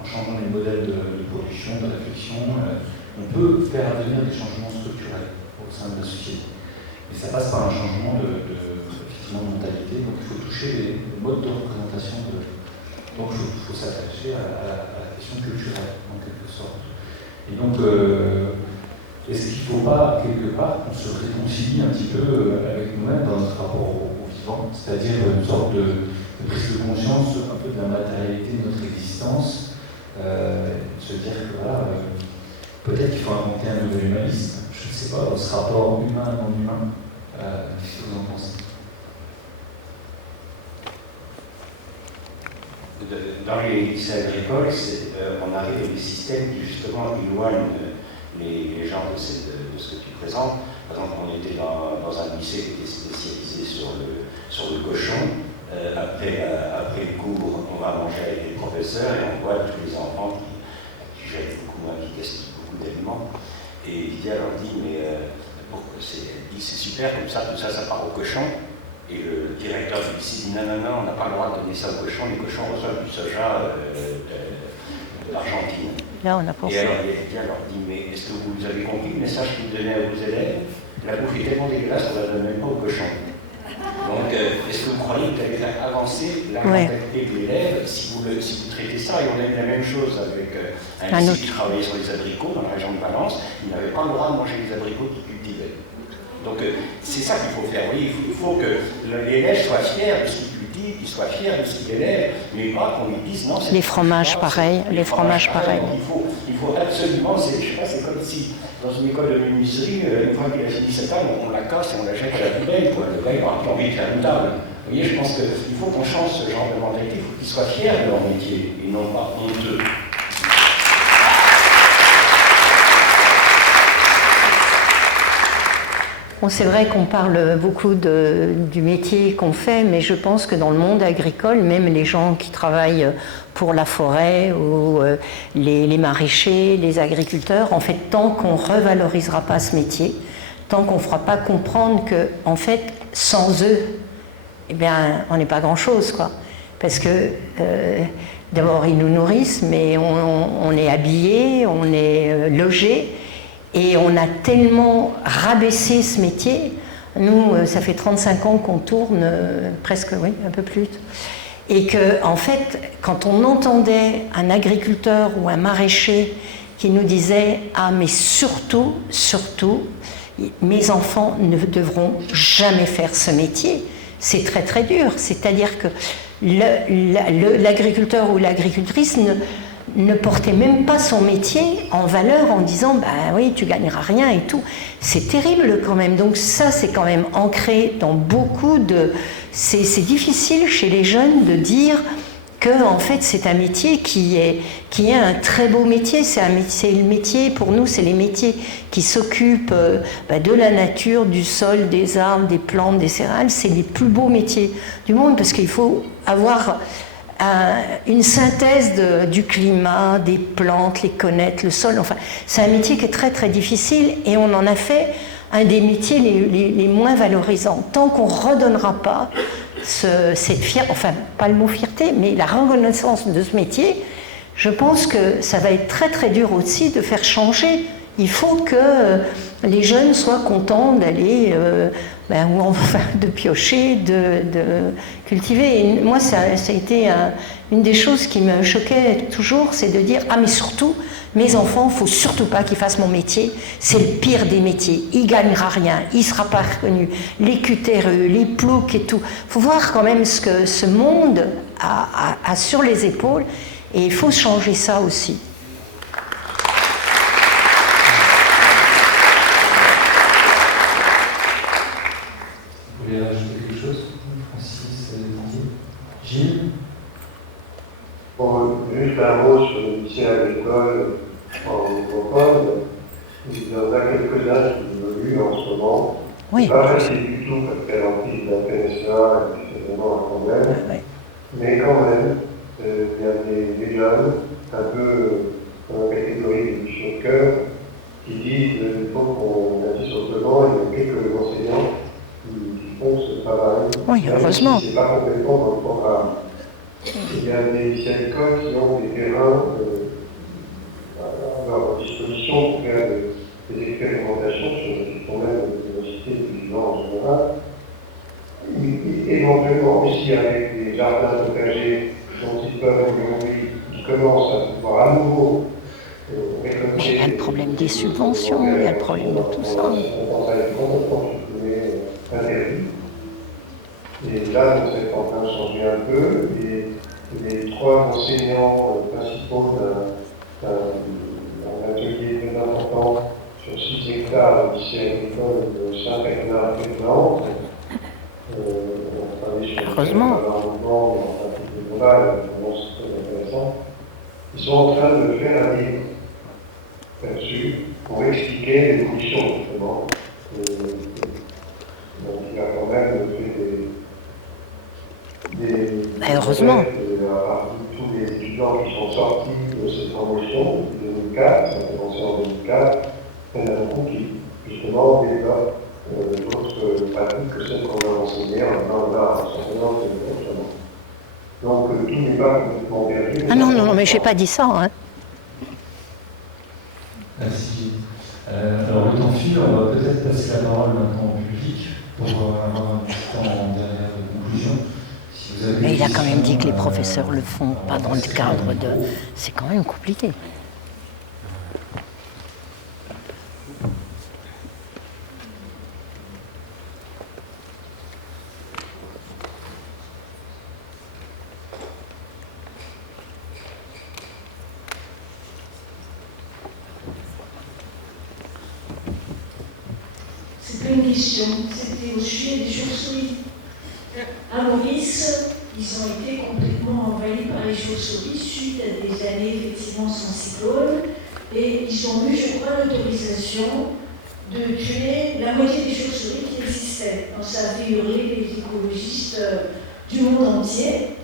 en changeant les modèles de production, de réflexion, on peut faire advenir des changements structurels au sein de la société. Et ça passe par un changement effectivement, de mentalité, donc il faut toucher les modes de représentation. Donc il faut s'attacher à la question culturelle, en quelque sorte. Et donc, est-ce qu'il ne faut pas, quelque part, qu'on se réconcilie un petit peu avec nous-mêmes dans notre rapport au vivant, c'est-à-dire une sorte de prise de conscience un peu de la matérialité de notre existence, se dire que voilà, peut-être qu'il faut inventer un nouvel humanisme, je ne sais pas, dans ce rapport humain-non-humain. Qu'est-ce que vous en pensez? Dans les lycées agricoles, on arrive à des systèmes qui justement éloignent les gens de ce que tu présentes. Par exemple, on était dans un lycée qui était spécialisé sur le cochon. Après le cours, on va manger avec les professeurs et on voit tous les enfants qui jettent beaucoup, qui gaspillent beaucoup d'aliments. Et Lydia leur dit, mais c'est super, comme ça, tout ça, ça part au cochon. Et le directeur du lycée dit, non, on n'a pas le droit de donner ça aux cochons, les cochons reçoivent du soja d'Argentine. Là, on a pensé. Et alors Lydia leur dit, mais est-ce que vous avez compris le message que vous donnez à vos élèves? La bouffe est tellement dégueulasse qu'on ne la donne même pas aux cochons. Donc, est-ce que vous croyez que vous allez faire avancer la mentalité de l'élève si vous traitez ça? Et on a eu la même chose avec un lycée qui travaillait sur les abricots dans la région de Valence. Il n'avait pas le droit de manger les abricots qu'il cultivait. Donc, c'est ça qu'il faut faire. Oui, il faut que l'élève soit fier de ce qu'il cultive, qu'il soit fier de ce qu'il élève, mais pas qu'on lui dise non. Les fromages, pareil. Les fromages, pareil. Il faut absolument, je sais pas, c'est comme si dans une école de menuiserie, une fois qu'il a fini sa table, on la casse et on la jette à la poubelle. Le gars, il n'aura plus envie de faire une table. Vous voyez, je pense qu'il faut qu'on change ce genre de mentalité. Il faut qu'ils soient fiers de leur métier et non pas honteux. Bon, c'est vrai qu'on parle beaucoup du métier qu'on fait, mais je pense que dans le monde agricole, même les gens qui travaillent pour la forêt ou les maraîchers, les agriculteurs, en fait, tant qu'on ne revalorisera pas ce métier, tant qu'on ne fera pas comprendre que, en fait, sans eux, eh bien, on n'est pas grand-chose, quoi. Parce que, d'abord, ils nous nourrissent, mais on est habillés, on est logés. Et on a tellement rabaissé ce métier. Nous, ça fait 35 ans qu'on tourne, presque, oui, un peu plus. Et que, en fait, quand on entendait un agriculteur ou un maraîcher qui nous disait « Ah, mais surtout, mes enfants ne devront jamais faire ce métier », c'est très très dur. C'est-à-dire que l'agriculteur ou l'agricultrice ne portait même pas son métier en valeur en disant bah oui, tu gagneras rien et tout. C'est terrible quand même. Donc ça, c'est quand même ancré dans beaucoup de... C'est difficile chez les jeunes de dire que en fait c'est un métier qui est un très beau métier. C'est le métier, pour nous, c'est les métiers qui s'occupent de la nature, du sol, des arbres, des plantes, des céréales. C'est les plus beaux métiers du monde parce qu'il faut avoir une synthèse du climat, des plantes, les connaître, le sol. Enfin, c'est un métier qui est très très difficile et on en a fait un des métiers les moins valorisants. Tant qu'on ne redonnera pas cette fierté, enfin pas le mot fierté, mais la reconnaissance de ce métier, je pense que ça va être très très dur aussi de faire changer. Il faut que les jeunes soient contents d'aller, de piocher, de cultiver. Et moi, ça a été une des choses qui me choquait toujours, c'est de dire « Ah, mais surtout, mes enfants, il ne faut surtout pas qu'ils fassent mon métier. C'est le pire des métiers. Il ne gagnera rien, il ne sera pas reconnu. Les cutéreux, les ploucs et tout. » Il faut voir quand même ce que ce monde a sur les épaules et il faut changer ça aussi. Vous voulez rajouter quelque chose, Francis, Gilles? Bon, juste un mot sur le lycée agricole en métropole. Il y en a quelques-uns qui évoluent en ce moment. Oui. Pas facile du tout parce qu'elle remplit de la PSA et c'est vraiment un problème. Oui. Mais quand même, il y a des jeunes, un peu dans la catégorie des missions de cœur, qui disent qu'il faut qu'on agisse autrement. Il y a quelques enseignants qui font ce travail. Oui, heureusement. Si ce n'est pas complètement dans le programme. Il y a des lycées agricoles qui ont des terrains à leur disposition pour faire des expérimentations sur le problème de l'université du vivant en général. Éventuellement aussi avec des jardins potagers dont ils peuvent aujourd'hui, qui commencent à pouvoir à nouveau récolter. Il y a le problème des subventions, il y a le problème de tout ça. On pense à être complètement supprimé, interdit. Et là, nous sommes en train de changer un peu. Et les trois enseignants principaux d'un atelier très important sur 6 hectares au lycée agricole de Saint-Bernard-et-Flandre. On travaille sur Heureusement. l'environnement, mais en pratique globale, c'est très intéressant. Ils sont en train de faire un livre là-dessus pour expliquer l'évolution, justement. Donc il a quand même fait des heureusement. Tous les étudiants qui sont sortis de cette promotion de 2004, ça a commencé en 2004, il y en a beaucoup qui, justement, développent d'autres pratiques que celles qu'on a enseignées en art, simplement, donc tout n'est pas complètement perdu. Ah non, mais je n'ai pas dit ça. Hein. Merci. Alors le temps file, on va peut-être passer la parole maintenant au public pour avoir un petit temps en dernière conclusion. Si vous avez Mais il a quand même dit que les professeurs le font pas dans le cadre de... C'est quand même compliqué. C'était une question, c'était au sujet des chauves-souris. À Maurice, ils ont été complètement envahis par les chauves-souris suite à des années effectivement sans cyclone, et ils ont eu, je crois, l'autorisation de tuer la moitié des chauves-souris qui existaient. Donc ça a fait hurler les écologistes du monde entier.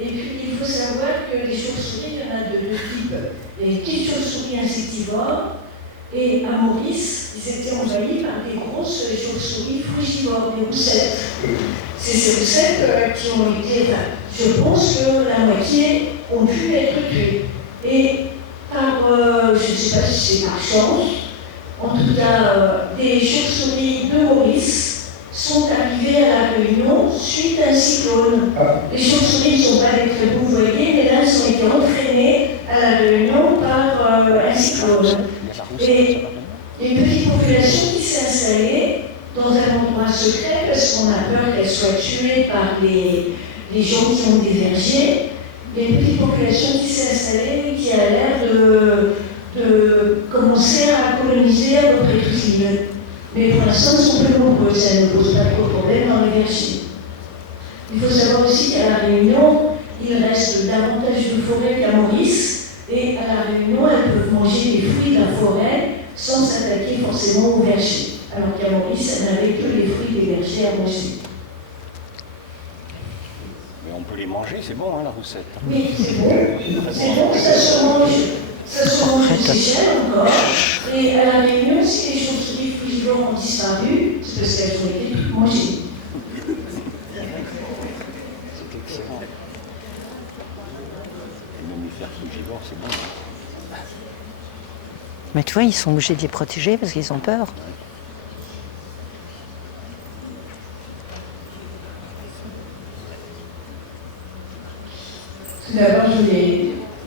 Et puis il faut savoir que les chauves-souris, il y en a de deux types. Les petites chauves-souris insectivores, et à Maurice, ils étaient envahis par des grosses chauves-souris frugivores, des roussettes. C'est ces roussettes qui ont été... je pense que la moitié ont pu être tuées. Et par, je ne sais pas si c'est par chance, en tout cas des chauves-souris de Maurice, sont arrivés à La Réunion suite à un cyclone. Les chauves-souris ne sont pas des très beaux voyez, mais là, elles ont été entraînées à La Réunion par un cyclone. Et une petite population qui s'est installée dans un endroit secret parce qu'on a peur qu'elle soit tuée par les gens qui ont des vergers. Il y a une petite population qui s'est installée et qui a l'air de commencer à coloniser à peu près toute l'île. Mais pour l'instant, elles sont peu nombreuses, elles ne posent pas trop de problème dans les vergers. Il faut savoir aussi qu'à La Réunion, il reste davantage de forêt qu'à Maurice, et à La Réunion, elles peuvent manger des fruits de la forêt sans s'attaquer forcément aux vergers. Alors qu'à Maurice, elles n'avaient que les fruits des vergers à manger. Mais on peut les manger, c'est bon, hein, la roussette. Oui, c'est bon. C'est bon, ça se mange. Ça se mange aux Seychelles encore. Et à La Réunion, si les chauves-souris frugivores ont disparu, c'est parce qu'elles ont été toutes mangées. C'est excellent. Les mammifères frugivores, c'est bon. Mais tu vois, ils sont obligés de les protéger parce qu'ils ont peur. Tout d'abord, je voulais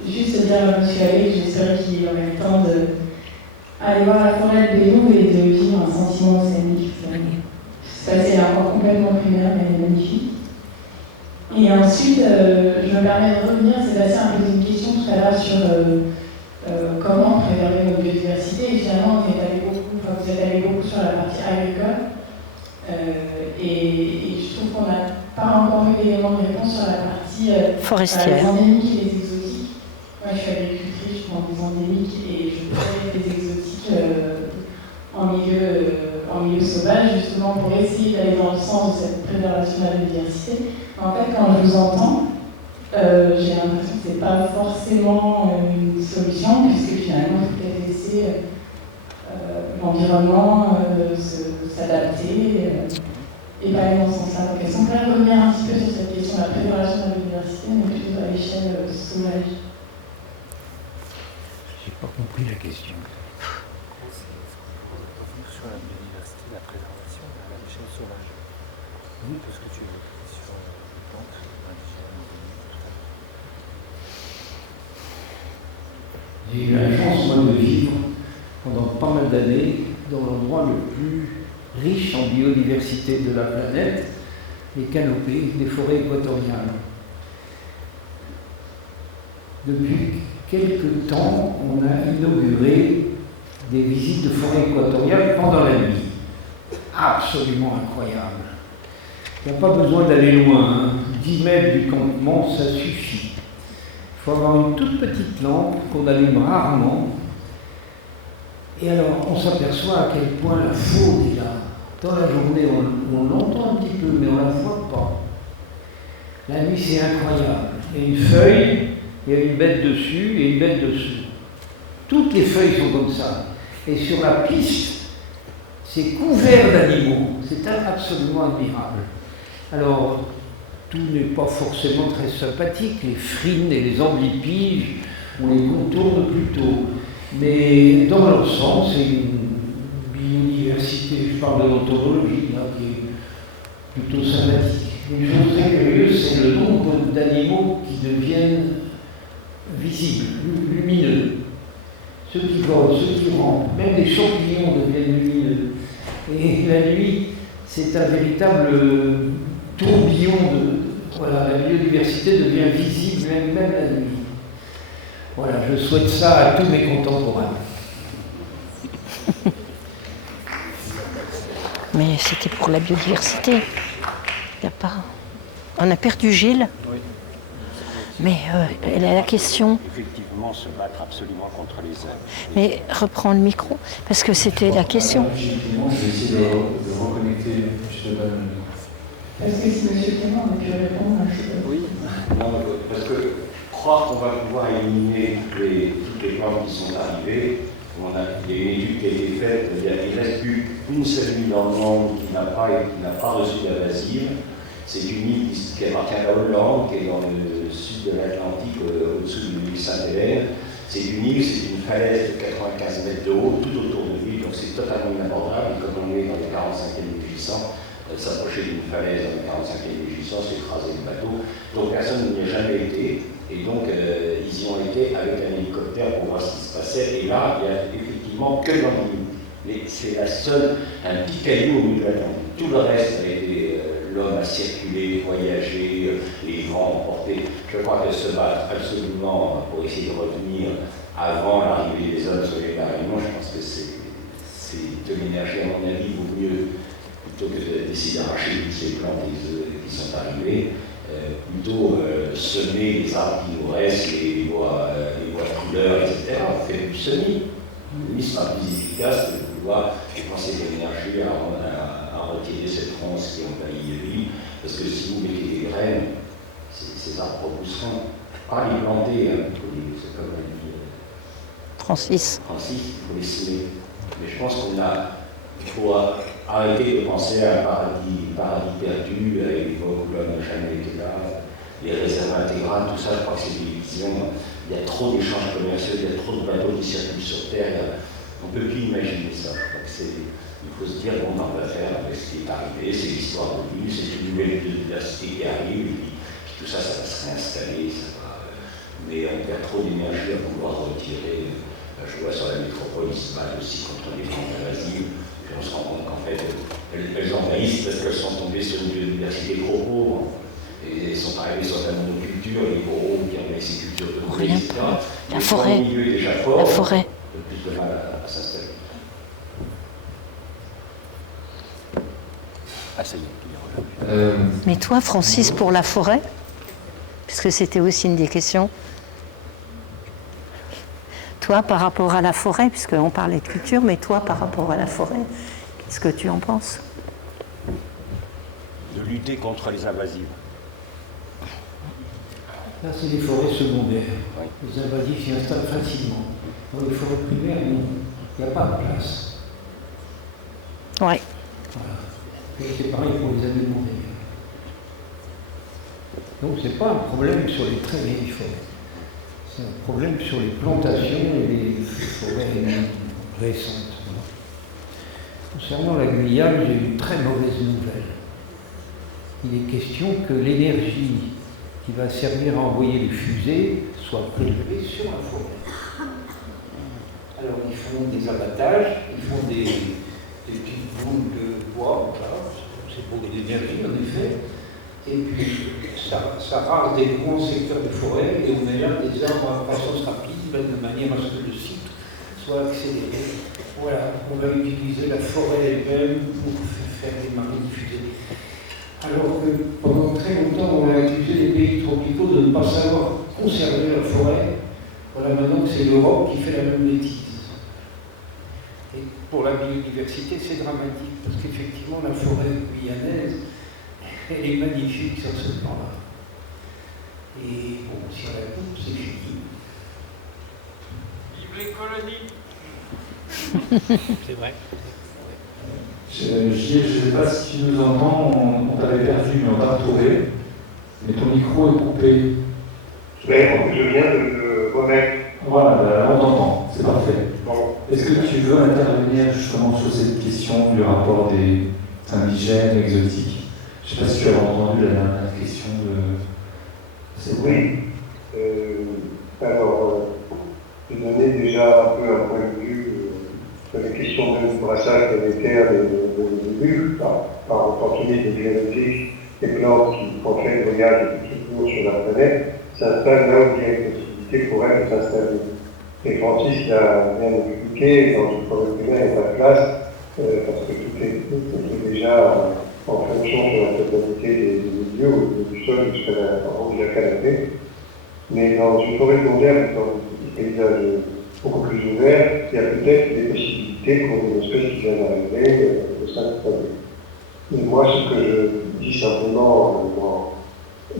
juste dire à M. Allais que j'espère qu'il aurait le temps d'aller voir la forêt de Bénou et de vivre un sentiment océanique. Ça, c'est encore complètement primaire, mais elle est magnifique. Et ensuite, je me permets de revenir, Sébastien a posé une question tout à l'heure sur comment préserver notre biodiversité. Et finalement, vous êtes allé beaucoup sur la partie agricole. Et je trouve qu'on n'a pas encore eu d'éléments de réponse sur la partie forestière. Les endémiques et les exotiques. Moi, je suis agricultrice, je prends des endémiques et je fais des exotiques en milieu sauvage, justement pour essayer d'aller dans le sens de cette préservation de la biodiversité. En fait, quand je vous entends, j'ai l'impression que ce n'est pas forcément une solution, puisque finalement, il faut peut-être laisser l'environnement s'adapter et pas aller dans ce sens-là. Donc, est-ce qu'on peut revenir un petit peu sur cette question de la préservation de la biodiversité, mais plutôt à l'échelle sauvage? J'ai pas compris la question. Sur la biodiversité, la préservation à l'échelle sauvage. Oui, tout ce que tu veux sur les plantes indigènes, tout ça. J'ai eu la chance, moi, de vivre pendant pas mal d'années dans l'endroit le plus riche en biodiversité de la planète, les canopées des forêts équatoriales. Depuis quelque temps, on a inauguré des visites de forêts équatoriales pendant la nuit. Absolument incroyable. Il n'y a pas besoin d'aller loin, hein. 10 mètres du campement, ça suffit. Il faut avoir une toute petite lampe qu'on allume rarement. Et alors, on s'aperçoit à quel point la faune est là. Dans la journée, on l'entend un petit peu, mais on ne la voit pas. La nuit, c'est incroyable. Il y a une feuille, il y a une bête dessus et une bête dessous. Toutes les feuilles sont comme ça. Et sur la piste, c'est couvert d'animaux. C'est absolument admirable. Alors, tout n'est pas forcément très sympathique. Les frines et les amblypyges, on les contourne plutôt. Mais dans l'ensemble, c'est une biodiversité, je parle de l'entomologie, là, qui est plutôt sympathique. Une chose très curieuse, c'est le nombre d'animaux qui deviennent visibles, lumineux. Ceux qui volent, ceux qui rampent, même les champignons deviennent lumineux. Et la nuit, c'est un véritable tourbillon de... Voilà, la biodiversité devient visible même la nuit. Voilà, je souhaite ça à tous mes contemporains. Mais c'était pour la biodiversité. Il y a pas... On a perdu Gilles. Oui. Mais elle a la question. Effectivement, se battre absolument contre les œuvres. Mais reprends le micro, parce que c'était la question. Effectivement, je vais essayer de reconnecter juste le micro. Est-ce que si M. Clément a pu répondre à ce... Oui, non, parce que croire qu'on va pouvoir éliminer toutes les plantes qui sont arrivées, il y a une étude qui a été faite, il ne reste plus une seule île dans le monde qui n'a pas reçu d'invasive. C'est une île qui appartient à la Hollande, qui est dans le sud de l'Atlantique, au-dessous de l'île Saint-Hélène. C'est une île, c'est une falaise de 95 mètres de haut, tout autour de l'île, donc c'est totalement inabordable, et comme on est dans les 45e 1800, s'approcher d'une falaise dans les 45e 1800, c'est écraser le bateau. Donc personne n'y a jamais été, et donc ils y ont été avec un hélicoptère pour voir ce qui se passait, et là, il n'y a effectivement que l'Anguille. C'est la seule, un petit caillou au milieu de l'Atlantique. Tout le reste a été, l'homme a circulé, voyagé, les vents ont porté. Je crois que se battre absolument pour essayer de revenir avant l'arrivée des hommes sur les Réunion, je pense que c'est de l'énergie, à mon avis, vaut mieux, plutôt que d'essayer d'arracher toutes ces plantes qui sont arrivées, plutôt semer les arbres qui nous restent, les bois de couleur, etc. On fait du semis. Le semis sera plus efficace que de pouvoir dépenser de l'énergie à retirer cette ronce qui envahit le lit, parce que si vous mettez des graines, ces arbres repousseront. Pas les planter, hein, c'est comme on dit. Francis, il faut les semer. Mais je pense qu'il faut arrêter de penser à un paradis perdu, à une époque où l'homme n'a jamais été là, les réserves intégrales, tout ça, je crois que c'est des visions. Il y a trop d'échanges commerciaux, il y a trop de bateaux qui circulent sur Terre. On ne peut plus imaginer ça. Je crois que il faut se dire, bon, on va faire avec ce qui est arrivé, c'est l'histoire de l'île, c'est une nouvelle biodiversité qui arrive, et puis tout ça, ça va se réinstaller, mais on perd trop d'énergie à pouvoir retirer. Je vois sur la métropole, ils se battent aussi contre les plantes invasives, et on se rend compte qu'en fait, elles envahissent parce qu'elles sont tombées sur une biodiversité trop pauvre, et elles sont arrivées sur la monoculture, les coraux qui envahissent ces cultures de bois, etc. La forêt. Le milieu est déjà fort, la forêt. le plus de mal à s'installer. Ah, ça y est, Mais toi, Francis, pour la forêt, puisque c'était aussi une des questions, toi, par rapport à la forêt, puisqu'on parlait de culture, mais toi, par rapport à la forêt, qu'est-ce que tu en penses? de lutter contre les invasives. Là, c'est les forêts secondaires. Oui. Les invasifs s'y installent facilement. Dans les forêts primaires, non. Il n'y a pas de place. Ouais. Voilà. Et c'est pareil pour les animaux d'ailleurs. Donc c'est pas un problème sur les très vieilles forêts. C'est un problème sur les plantations et les forêts récentes. Voilà. Concernant la Guyane, j'ai une très mauvaise nouvelle. Il est question que l'énergie qui va servir à envoyer les fusées soit prélevée sur la forêt. Alors ils font des abattages, ils font des petites boules de bois, voilà. C'est pour de l'énergie en effet, et puis ça rase des grands secteurs de forêt et on met là des arbres à croissance rapide de manière à ce que le cycle soit accéléré. Voilà, on va utiliser la forêt elle-même pour faire démarrer des fusées. Alors que pendant très longtemps on a accusé les pays tropicaux de ne pas savoir conserver leur forêt. Voilà, maintenant que c'est l'Europe qui fait la même bêtise. Et pour la biodiversité, c'est dramatique, parce qu'effectivement, la forêt guyanaise, elle est magnifique sur ce plan-là. Et bon, si elle a tout, c'est fini. Vive les colonies. C'est vrai. Je ne sais pas si tu nous entends, on t'avait perdu, mais on t'a retrouvé. Mais ton micro est coupé. Mais je viens de le remettre. Voilà, on t'entend, c'est parfait. Bon. Est-ce que tu veux intervenir justement sur cette question du rapport des indigènes exotiques? Je ne sais pas si tu as entendu la dernière question de... Oui. Alors, j'ai donné déjà un peu un point de vue sur les questions de brassage planétaire de début, par opportunité biologique, des plantes qui font fait le voyage depuis toujours sur la planète, s'installent là où il y a une possibilité pour elles de s'installer. Et Francis l'a bien expliqué, dans une forêt primaire, il n'y a pas de place, parce que tout est déjà en fonction de la totalité des milieux, du sol jusqu'à la canapé. Mais dans une forêt secondaire, dans un paysage beaucoup plus ouvert, il y a peut-être des possibilités pour une espèce qui vient d'arriver de s'installer. Et moi, ce que je dis simplement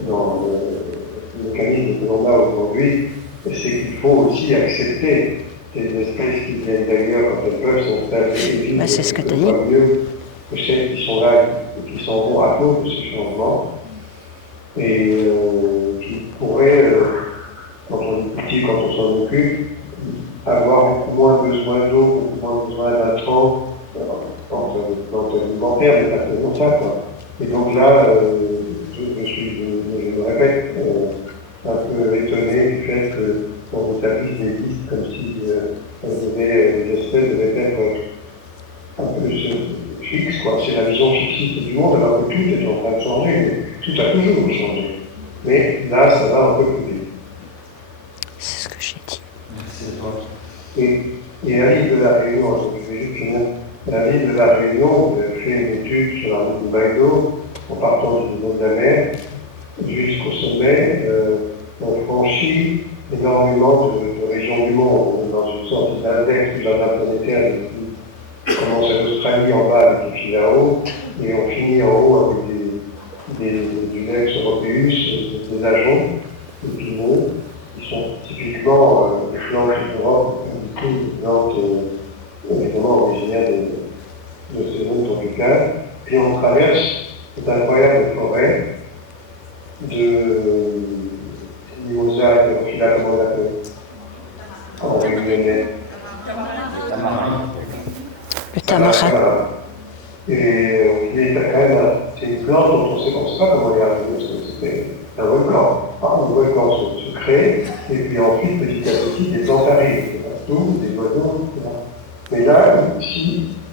dans le mécanisme que l'on a aujourd'hui, c'est qu'il faut aussi accepter des espèces qui viennent d'ailleurs quand elles peuvent s'installer. C'est ce que tu as dit. Mieux que celles qui sont là et qui s'en vont à cause de ces changements. Et qui pourraient, quand on est petit, quand on s'en occupe, avoir moins besoin d'eau, moins besoin d'intro dans l'alimentaire, mais pas que ça, quoi. Et donc là, je me répète, un peu étonné du fait qu'on établisse des listes comme si les aspects devaient être un peu fixes, quoi. C'est la vision fixiste du monde, alors que tout est en train de changer, mais tout a toujours changé. Mais là, ça va un peu plus vite. C'est ce que j'ai dit. Merci à toi. Et à l'île de la Réunion, je vais juste finir. À l'île de la Réunion, j'ai fait une étude sur la route du Baïdo, en partant du niveau de la mer jusqu'au sommet. On franchit énormément de régions du monde, dans une sorte d'index du jardin planétaire, qui commence à l'Australie en bas avec des fils à eau, et on finit en haut avec du Lex europaeus, des ajoncs, des pinots, qui sont typiquement des flancs d'Europe, des plantes évidemment originaires de ces mondes tropicales. Puis on traverse cette incroyable forêt de mimosa, de Phila, comment on l'appelle en réunionnais. Le tamarin. Et c'est une plante dont on ne sait pas comment elle est arrivée, parce que c'était un volcan. Un volcan se crée, et puis ensuite, petit à petit, des plantes arrivent, des bateaux, des oiseaux, etc. Mais là, ici,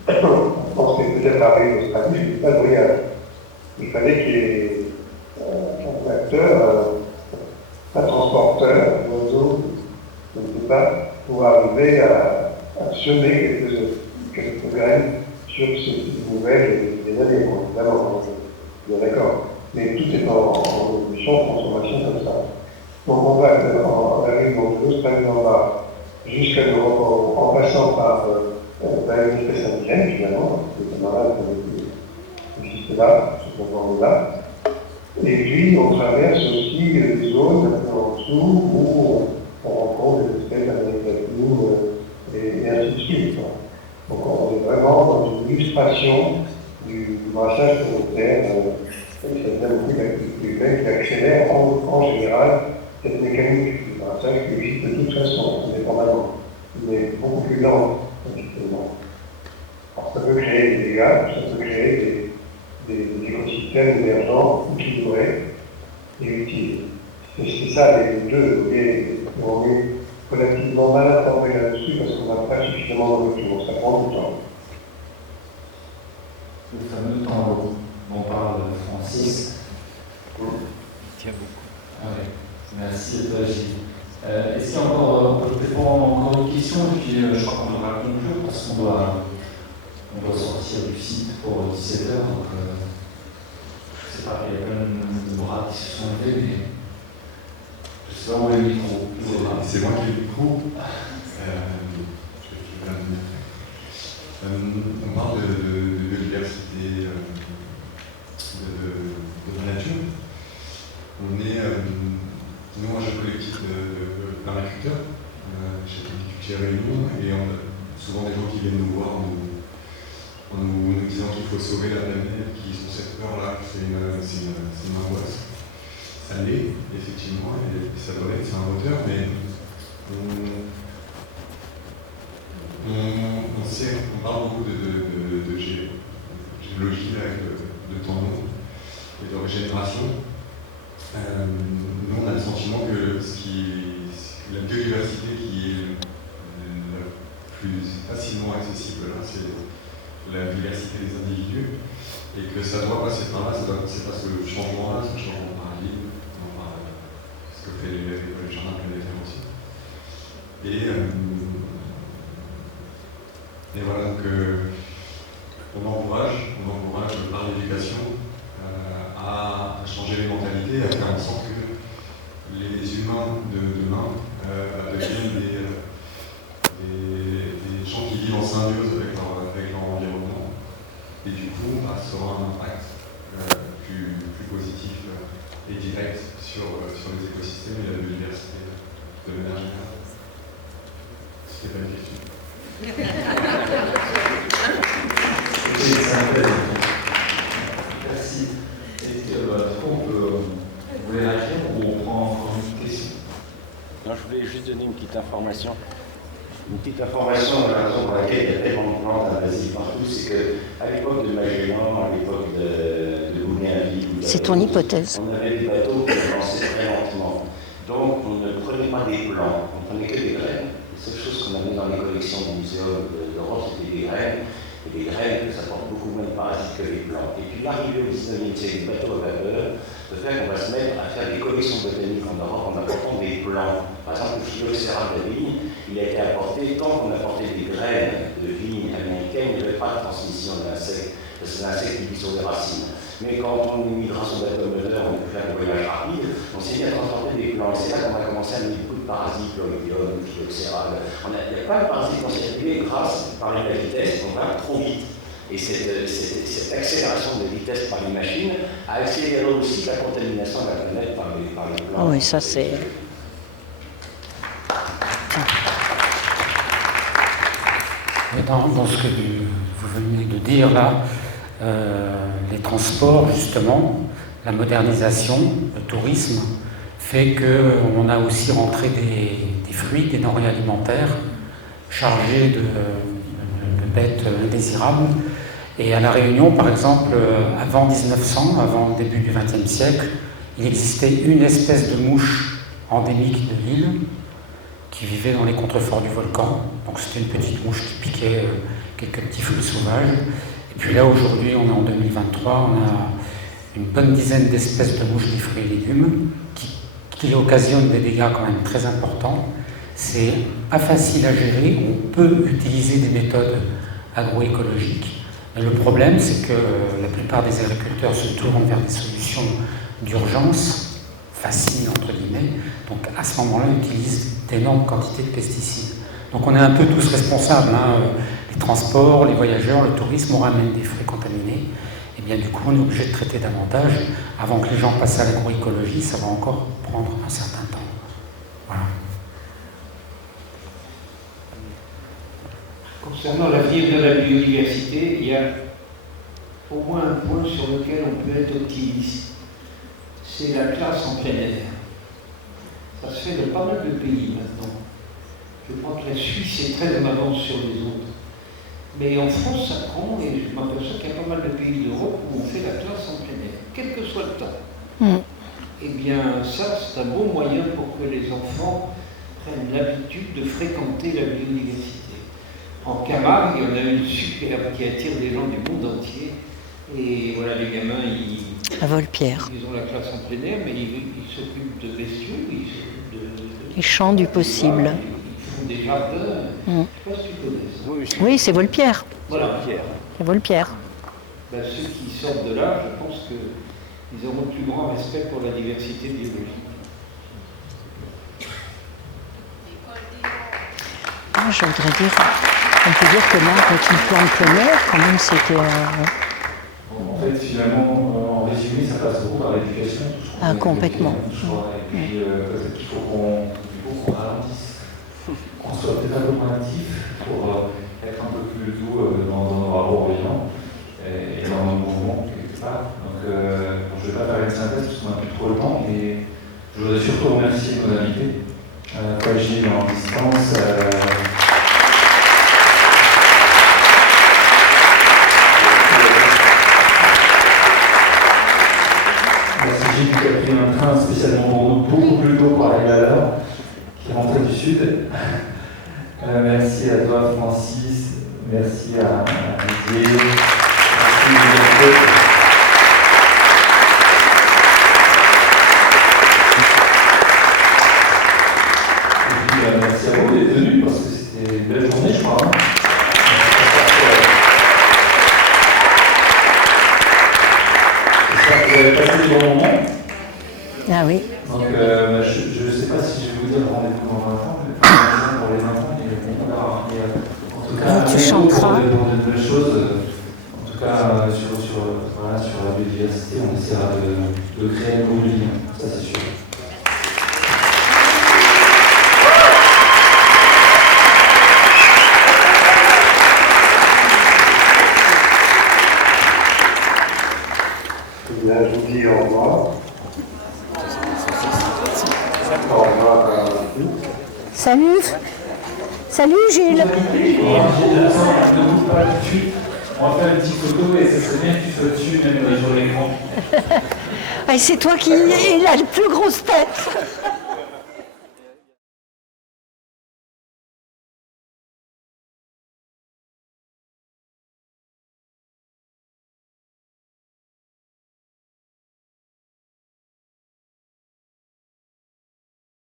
on pense que peut-être arrivé aux Australie, je ne fais pas de voyage. Il fallait qu'il y ait un acteur, un transporteur d'oiseaux, je ne sais pas, pour arriver à semer quelques graines sur ces nouvelles des années, évidemment, je suis bien d'accord. Mais tout est en évolution, en transformation comme ça. Donc on va en arrivant de l'Australie en bas jusqu'à l'Europe en passant par l'espèce indigène, finalement, les camarades qui existent là, ce qu'on voit là. Et puis on traverse aussi des zones un peu en dessous où on rencontre des espèces d'Amérique latine et ainsi de suite. Donc on est vraiment dans une illustration du brassage planétaire. C'est bien beaucoup d'activités humaines qui accélèrent en général cette mécanique du brassage qui existe de toute façon, indépendamment. Mais beaucoup plus lente, effectivement. Alors, ça peut créer des dégâts, ça peut créer des écosystèmes émergents, équilibrés et utiles. Et c'est ça les deux, et on est relativement mal informé là-dessus parce qu'on n'a pas suffisamment de retour, ça prend du temps. Le fameux temps dont parle Francis. Tiens beaucoup. Ouais. Merci à toi, Gilles. Est-ce qu'il y a encore, peut-être encore une question, et puis je crois qu'on devra conclure parce qu'on doit sortir du site pour 17h, donc je sais pas, il y a plein de bras qui se sont levés, mais je sais pas où est le micro. C'est moi qui ai le micro. On parle de biodiversité, de la nature. On est, nous, un jeu collectif d'agriculteurs, chez Viticulture Réunion, et on a souvent des gens qui viennent nous voir en nous disant qu'il faut sauver la planète, qui ont cette peur-là, que c'est une angoisse. Ça l'est, effectivement, et ça doit être, c'est un moteur, mais on parle beaucoup de géologie, de temps long et de régénération. Nous, on a le sentiment que la biodiversité qui est la plus facilement accessible, là, c'est la diversité des individus, et que ça doit passer par là, ça doit passer par ce changement-là, ce changement de paradigme, ce que fait les jardins planétaires aussi. Et voilà, donc on encourage par l'éducation à changer les mentalités, à faire en sorte que les humains de demain deviennent des gens qui vivent en symbiose avec leur environnement. Et du coup, ça aura un impact plus positif et direct sur les écosystèmes et la biodiversité de manière générale. C'était pas une question. Merci. Vous voulez réagir ou on prend encore une question? Non, je voulais juste donner une petite information. Une petite information, la raison pour laquelle il y a tellement de plantes invasives partout, c'est qu'à l'époque de Magellan, à l'époque de Bougainville, C'est ton hypothèse. on avait des bateaux qui avançaient très lentement. Donc on ne prenait pas des plants, on prenait que des graines. Les seules choses qu'on avait dans les collections du muséum d'Europe, c'était des graines. Et les graines, ça porte beaucoup moins de parasites que les plants. Et puis l'arrivée au 19e siècle des bateaux à vapeur, de faire qu'on va se mettre à faire des collections botaniques en Europe en apportant des plants. Par exemple, le phylloxéra de la vigne, il a été apporté tant qu'on apportait des graines de vigne américaines, il n'y avait pas de transmission de l'insecte, parce que l'insecte vit sur les racines. Mais quand on immigra son bateau moteur, on peut faire des voyages rapides, on s'est mis à transporter des plants. Et c'est là qu'on a commencé à mettre beaucoup de parasites, l'oïdium, le phylloxéra. Il y a plein de parasites qui ont circulé grâce, par la vitesse, on va trop vite. Et cette accélération de vitesse par les machines a accéléré aussi la contamination de la planète par les plants. Oui, ça c'est... Dans ce que vous venez de dire là, les transports justement, la modernisation, le tourisme, fait qu'on a aussi rentré des fruits, des denrées alimentaires chargés de bêtes indésirables. Et à La Réunion, par exemple, avant 1900, avant le début du XXe siècle, il existait une espèce de mouche endémique de l'île qui vivait dans les contreforts du volcan. Donc c'était une petite mouche qui piquait quelques petits fruits sauvages. Et puis là, aujourd'hui, on est en 2023, on a une bonne dizaine d'espèces de mouches des fruits et légumes qui occasionnent des dégâts quand même très importants. C'est pas facile à gérer, on peut utiliser des méthodes agroécologiques. Mais le problème, c'est que la plupart des agriculteurs se tournent vers des solutions d'urgence, faciles entre guillemets, donc à ce moment-là, ils utilisent d'énormes quantités de pesticides. Donc on est un peu tous responsables, hein. Les transports, les voyageurs, le tourisme, on ramène des fruits contaminés, et bien du coup on est obligé de traiter davantage. Avant que les gens passent à l'agroécologie, ça va encore prendre un certain temps. Voilà. Concernant l'avenir de la biodiversité, il y a au moins un point sur lequel on peut être optimiste. C'est la classe en plein air. Ça se fait dans pas mal de pays maintenant. Je crois que la Suisse est très en avance sur les autres. Mais en France, ça prend, et je m'aperçois qu'il y a pas mal de pays d'Europe où on fait la classe en plein air, quel que soit le temps. Eh bien, ça, c'est un bon moyen pour que les enfants prennent l'habitude de fréquenter la biodiversité. En Camargue, il y en a une superbe qui attire des gens du monde entier. Et voilà, les gamins, à Volpierre. Ils ont la classe en plein air, mais ils s'occupent de bestiaux, Les champs du possible. Ils font des jardins. Je ne sais pas si tu connais ça. Oui, c'est Volpierre. Voilà. C'est Volpierre. Ben, ceux qui sortent de là, je pense qu'ils auront le plus grand respect pour la diversité biologique. Ah, je voudrais dire, on peut dire que là, quand il plante plein air, quand même, c'était... En fait, finalement, en résumé, ça passe beaucoup par l'éducation. Ah, complètement. Et puis, peut-être qu'il faut qu'on ralentisse, qu'on soit peut-être un peu moins actif pour être un peu plus doux dans nos rapports aux gens et dans nos mouvements, quelque part. Donc, je ne vais pas faire une synthèse parce qu'on n'a plus trop le temps, mais je voudrais surtout remercier nos invités, Paul Gilles en distance. Merci Gilles qui a pris un train spécialement pour nous, beaucoup plus tôt pour aller à l'heure, qui est rentré du sud. Merci à toi Francis, merci à Didier, merci à merci à vous d'être venus parce que c'était une belle journée, je crois. J'espère que vous avez passé des bons moments. Ah oui. Donc, je ne sais pas si je vais vous dire rendez-vous dans 20 ans, mais pour les enfants, en tout cas, tu chanteras. Dans de belles choses. En tout cas, sur la biodiversité, on essaiera de créer un nouveau lien, ça c'est sûr. Je vous dis au revoir. Au revoir. Salut. Salut Gilles. Ne bouge pas tout de suite. On va faire une petite photo et ce serait bien que tu sois dessus, même sur l'écran. C'est toi qui il a le plus grosse tête.